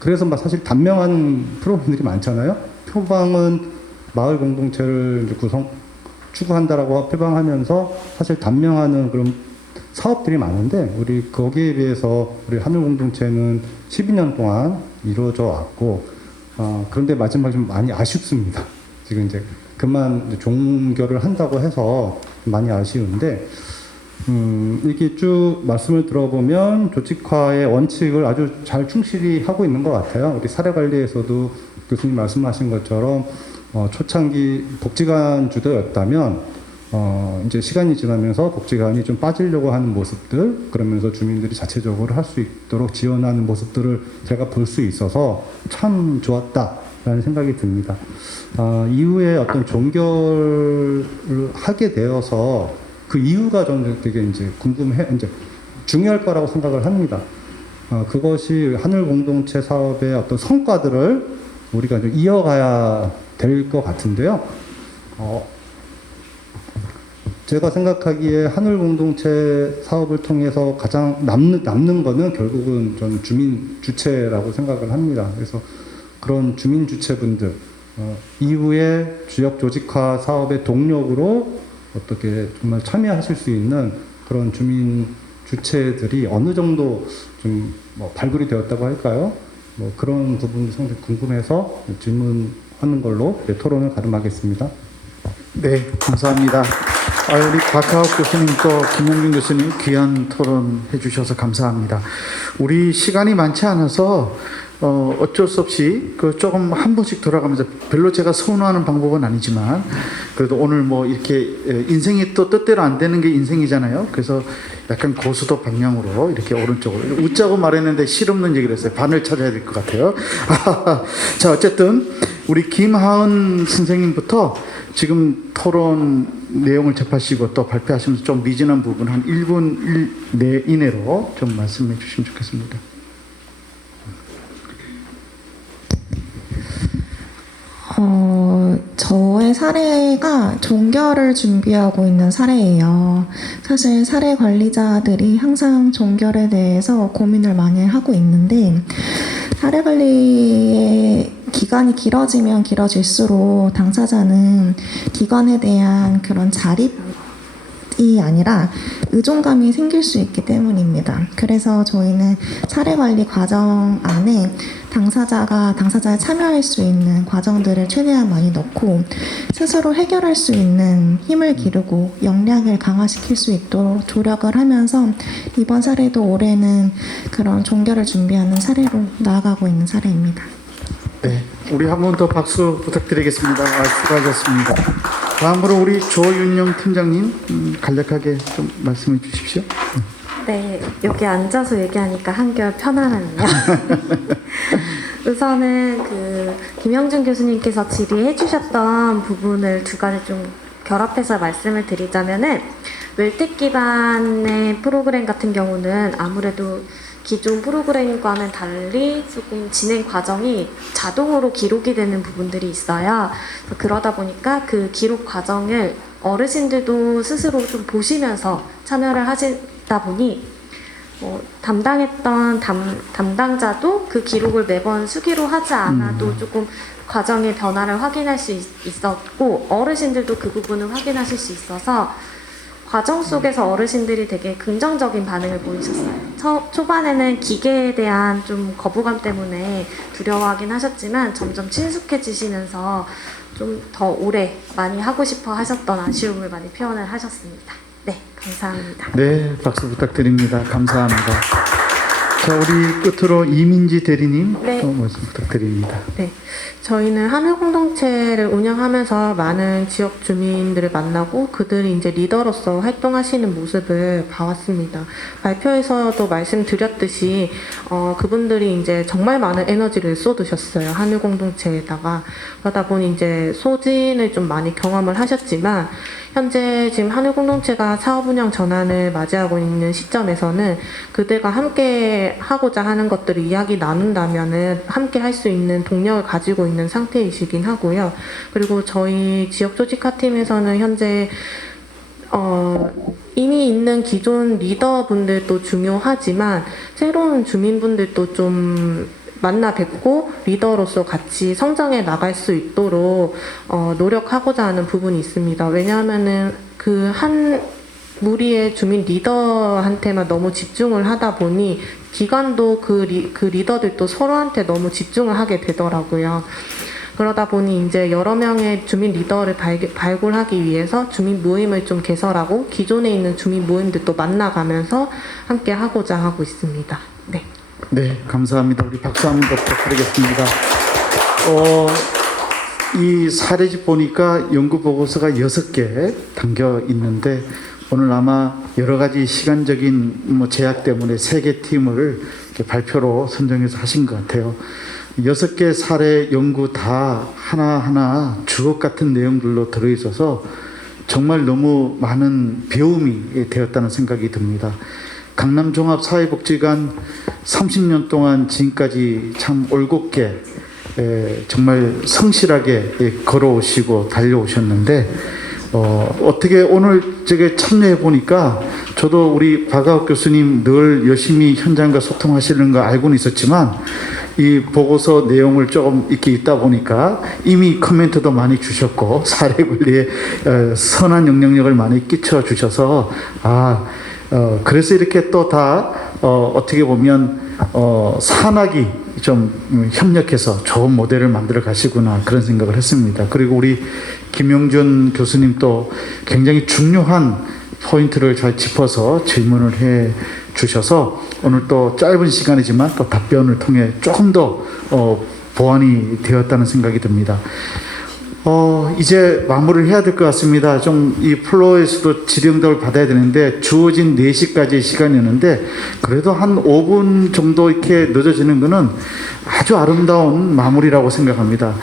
그래서 사실 단명한 프로그램들이 많잖아요. 표방은 마을 공동체를 이제 추구한다라고 표방하면서 사실 단명하는 그런 사업들이 많은데 우리 거기에 비해서 우리 하늘 공동체는 12년 동안 이루어져 왔고 그런데 마지막에 좀 많이 아쉽습니다. 지금 이제 그만 종결을 한다고 해서 많이 아쉬운데 이게 쭉 말씀을 들어보면 조직화의 원칙을 아주 잘 충실히 하고 있는 것 같아요. 이렇게 사례관리에서도 교수님 말씀하신 것처럼 초창기 복지관 주도였다면 이제 시간이 지나면서 복지관이 좀 빠지려고 하는 모습들, 그러면서 주민들이 자체적으로 할 수 있도록 지원하는 모습들을 제가 볼 수 있어서 참 좋았다라는 생각이 듭니다. 이후에 어떤 종결을 하게 되어서 그 이유가 저는 되게 이제 이제 중요할 거라고 생각을 합니다. 그것이 하늘 공동체 사업의 어떤 성과들을 우리가 좀 이어가야 될 것 같은데요. 제가 생각하기에 하늘 공동체 사업을 통해서 가장 남는 거는 결국은 저는 주민 주체라고 생각을 합니다. 그래서 그런 주민 주체분들 이후에 지역 조직화 사업의 동력으로 어떻게 정말 참여하실 수 있는 그런 주민 주체들이 어느 정도 좀 발굴이 되었다고 할까요? 그런 부분이 상당히 궁금해서 질문하는 걸로 토론을 가름하겠습니다. 네, 감사합니다. 우리 박하옥 교수님 또 김영균 교수님 귀한 토론 해주셔서 감사합니다. 우리 시간이 많지 않아서 어쩔 수 없이 조금 한 번씩 돌아가면서 별로 제가 선호하는 방법은 아니지만 그래도 오늘 이렇게 인생이 또 뜻대로 안 되는 게 인생이잖아요. 그래서 약간 고수도 방향으로 이렇게 오른쪽으로 웃자고 말했는데 실없는 얘기를 했어요. 반을 찾아야 될 것 같아요. 자, 어쨌든 우리 김하은 선생님부터 지금 토론 내용을 접하시고 또 발표하시면서 좀 미진한 부분 한 1분 이내로 좀 말씀해 주시면 좋겠습니다. 저의 사례가 종결을 준비하고 있는 사례예요. 사실 사례 관리자들이 항상 종결에 대해서 고민을 많이 하고 있는데 사례 관리의 기간이 길어지면 길어질수록 당사자는 기관에 대한 그런 자립이 아니라 의존감이 생길 수 있기 때문입니다. 그래서 저희는 사례 관리 과정 안에 당사자가 참여할 수 있는 과정들을 최대한 많이 넣고 스스로 해결할 수 있는 힘을 기르고 역량을 강화시킬 수 있도록 조력을 하면서 이번 사례도 올해는 그런 종결을 준비하는 사례로 나아가고 있는 사례입니다. 네, 우리 한 번 더 박수 부탁드리겠습니다. 수고하셨습니다. 다음으로 우리 조윤영 팀장님 간략하게 좀 말씀해 주십시오. 네, 여기 앉아서 얘기하니까 한결 편안하네요. 우선은 김영준 교수님께서 질의해 주셨던 부분을 두 가지 좀 결합해서 말씀을 드리자면은 웰텍 기반의 프로그램 같은 경우는 아무래도 기존 프로그램과는 달리 조금 진행 과정이 자동으로 기록이 되는 부분들이 있어요. 그러다 보니까 그 기록 과정을 어르신들도 스스로 좀 보시면서 참여를 하시다 보니 담당했던 담당자도 그 기록을 매번 수기로 하지 않아도 조금 과정의 변화를 확인할 수 있었고 어르신들도 그 부분을 확인하실 수 있어서 과정 속에서 어르신들이 되게 긍정적인 반응을 보이셨어요. 초반에는 기계에 대한 좀 거부감 때문에 두려워하긴 하셨지만 점점 친숙해지시면서 좀 더 오래 많이 하고 싶어 하셨던 아쉬움을 많이 표현을 하셨습니다. 네, 감사합니다. 네, 박수 부탁드립니다. 감사합니다. 자, 우리 끝으로 이민지 대리님 네. 말씀 부탁드립니다. 네, 저희는 하늘 공동체를 운영하면서 많은 지역 주민들을 만나고 그들이 이제 리더로서 활동하시는 모습을 봐왔습니다. 발표에서도 말씀드렸듯이 그분들이 이제 정말 많은 에너지를 쏟으셨어요. 하늘 공동체에다가. 그러다 보니 이제 소진을 좀 많이 경험을 하셨지만 현재 지금 하늘공동체가 사업운영 전환을 맞이하고 있는 시점에서는 그들과 함께 하고자 하는 것들을 이야기 나눈다면은 함께 할 수 있는 동력을 가지고 있는 상태이시긴 하고요. 그리고 저희 지역 조직화팀에서는 현재 이미 있는 기존 리더분들도 중요하지만 새로운 주민분들도 좀 만나 뵙고 리더로서 같이 성장해 나갈 수 있도록 노력하고자 하는 부분이 있습니다. 왜냐하면은 그 한 무리의 주민 리더한테만 너무 집중을 하다 보니 기관도 그 리더들도 서로한테 너무 집중을 하게 되더라고요. 그러다 보니 이제 여러 명의 주민 리더를 발굴하기 위해서 주민 모임을 좀 개설하고 기존에 있는 주민 모임들도 만나가면서 함께 하고자 하고 있습니다. 네. 네, 감사합니다. 우리 박수 한번 부탁드리겠습니다. 이 사례집 보니까 연구 보고서가 6개 담겨 있는데 오늘 아마 여러 가지 시간적인 제약 때문에 3개 팀을 이렇게 발표로 선정해서 하신 것 같아요. 6개 사례 연구 다 하나하나 주옥 같은 내용들로 들어있어서 정말 너무 많은 배움이 되었다는 생각이 듭니다. 강남종합사회복지관 30년 동안 지금까지 참 올곧게 정말 성실하게 걸어오시고 달려오셨는데 어떻게 오늘 저게 참여해 보니까 저도 우리 박아욱 교수님 늘 열심히 현장과 소통하시는 거 알고는 있었지만 이 보고서 내용을 조금 이렇게 읽다 보니까 이미 코멘트도 많이 주셨고 사례 관리에 선한 영향력을 많이 끼쳐 주셔서 그래서 이렇게 또 다 어떻게 보면 산학이 좀 협력해서 좋은 모델을 만들어 가시구나 그런 생각을 했습니다. 그리고 우리 김용준 교수님도 굉장히 중요한 포인트를 잘 짚어서 질문을 해 주셔서 오늘 또 짧은 시간이지만 또 답변을 통해 조금 더 보완이 되었다는 생각이 듭니다. 이제 마무리를 해야 될 것 같습니다. 좀 이 플로어에서도 질의응답을 받아야 되는데 주어진 4시까지 시간이었는데 그래도 한 5분 정도 이렇게 늦어지는 것은 아주 아름다운 마무리라고 생각합니다.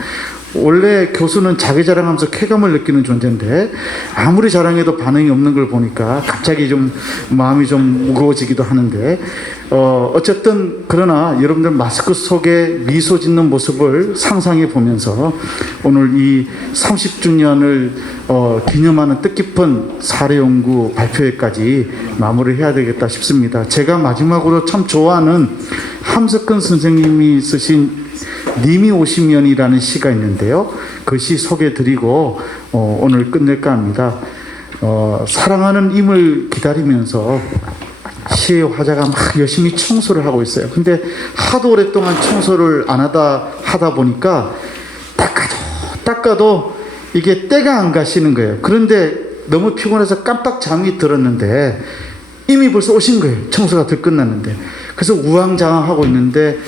원래 교수는 자기 자랑하면서 쾌감을 느끼는 존재인데 아무리 자랑해도 반응이 없는 걸 보니까 갑자기 좀 마음이 좀 무거워지기도 하는데 어쨌든 그러나 여러분들 마스크 속에 미소 짓는 모습을 상상해 보면서 오늘 이 30주년을 기념하는 뜻깊은 사례연구 발표회까지 마무리해야 되겠다 싶습니다. 제가 마지막으로 참 좋아하는 함석근 선생님이 쓰신 님이 오시면이라는 시가 있는데요. 그 시 소개드리고 오늘 끝낼까 합니다. 사랑하는 임을 기다리면서 시의 화자가 막 열심히 청소를 하고 있어요. 근데 하도 오랫동안 청소를 안 하다 보니까 닦아도 이게 때가 안 가시는 거예요. 그런데 너무 피곤해서 깜빡 잠이 들었는데 이미 벌써 오신 거예요. 청소가 덜 끝났는데. 그래서 우왕좌왕하고 있는데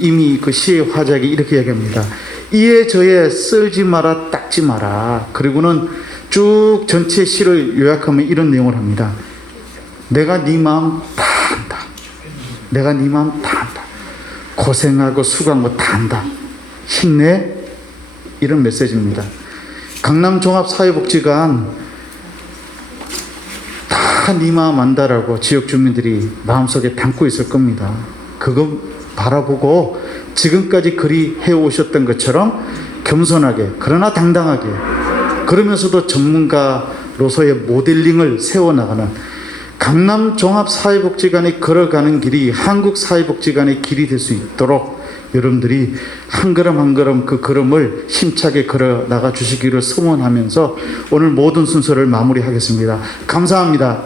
이미 그 시의 화작이 이렇게 얘기합니다. 이에 저에 쓸지 마라 닦지 마라. 그리고는 쭉 전체 시를 요약하면 이런 내용을 합니다. 내가 네 마음 다 안다. 내가 네 마음 다 안다. 고생하고 수고한 거 다 안다. 힘내. 이런 메시지입니다. 강남종합사회복지관 다 네 마음 안다라고 지역 주민들이 마음속에 담고 있을 겁니다. 그거 바라보고 지금까지 그리 해오셨던 것처럼 겸손하게 그러나 당당하게 그러면서도 전문가로서의 모델링을 세워나가는 강남종합사회복지관이 걸어가는 길이 한국사회복지관의 길이 될 수 있도록 여러분들이 한 걸음 한 걸음 그 걸음을 힘차게 걸어 나가 주시기를 소원하면서 오늘 모든 순서를 마무리하겠습니다. 감사합니다.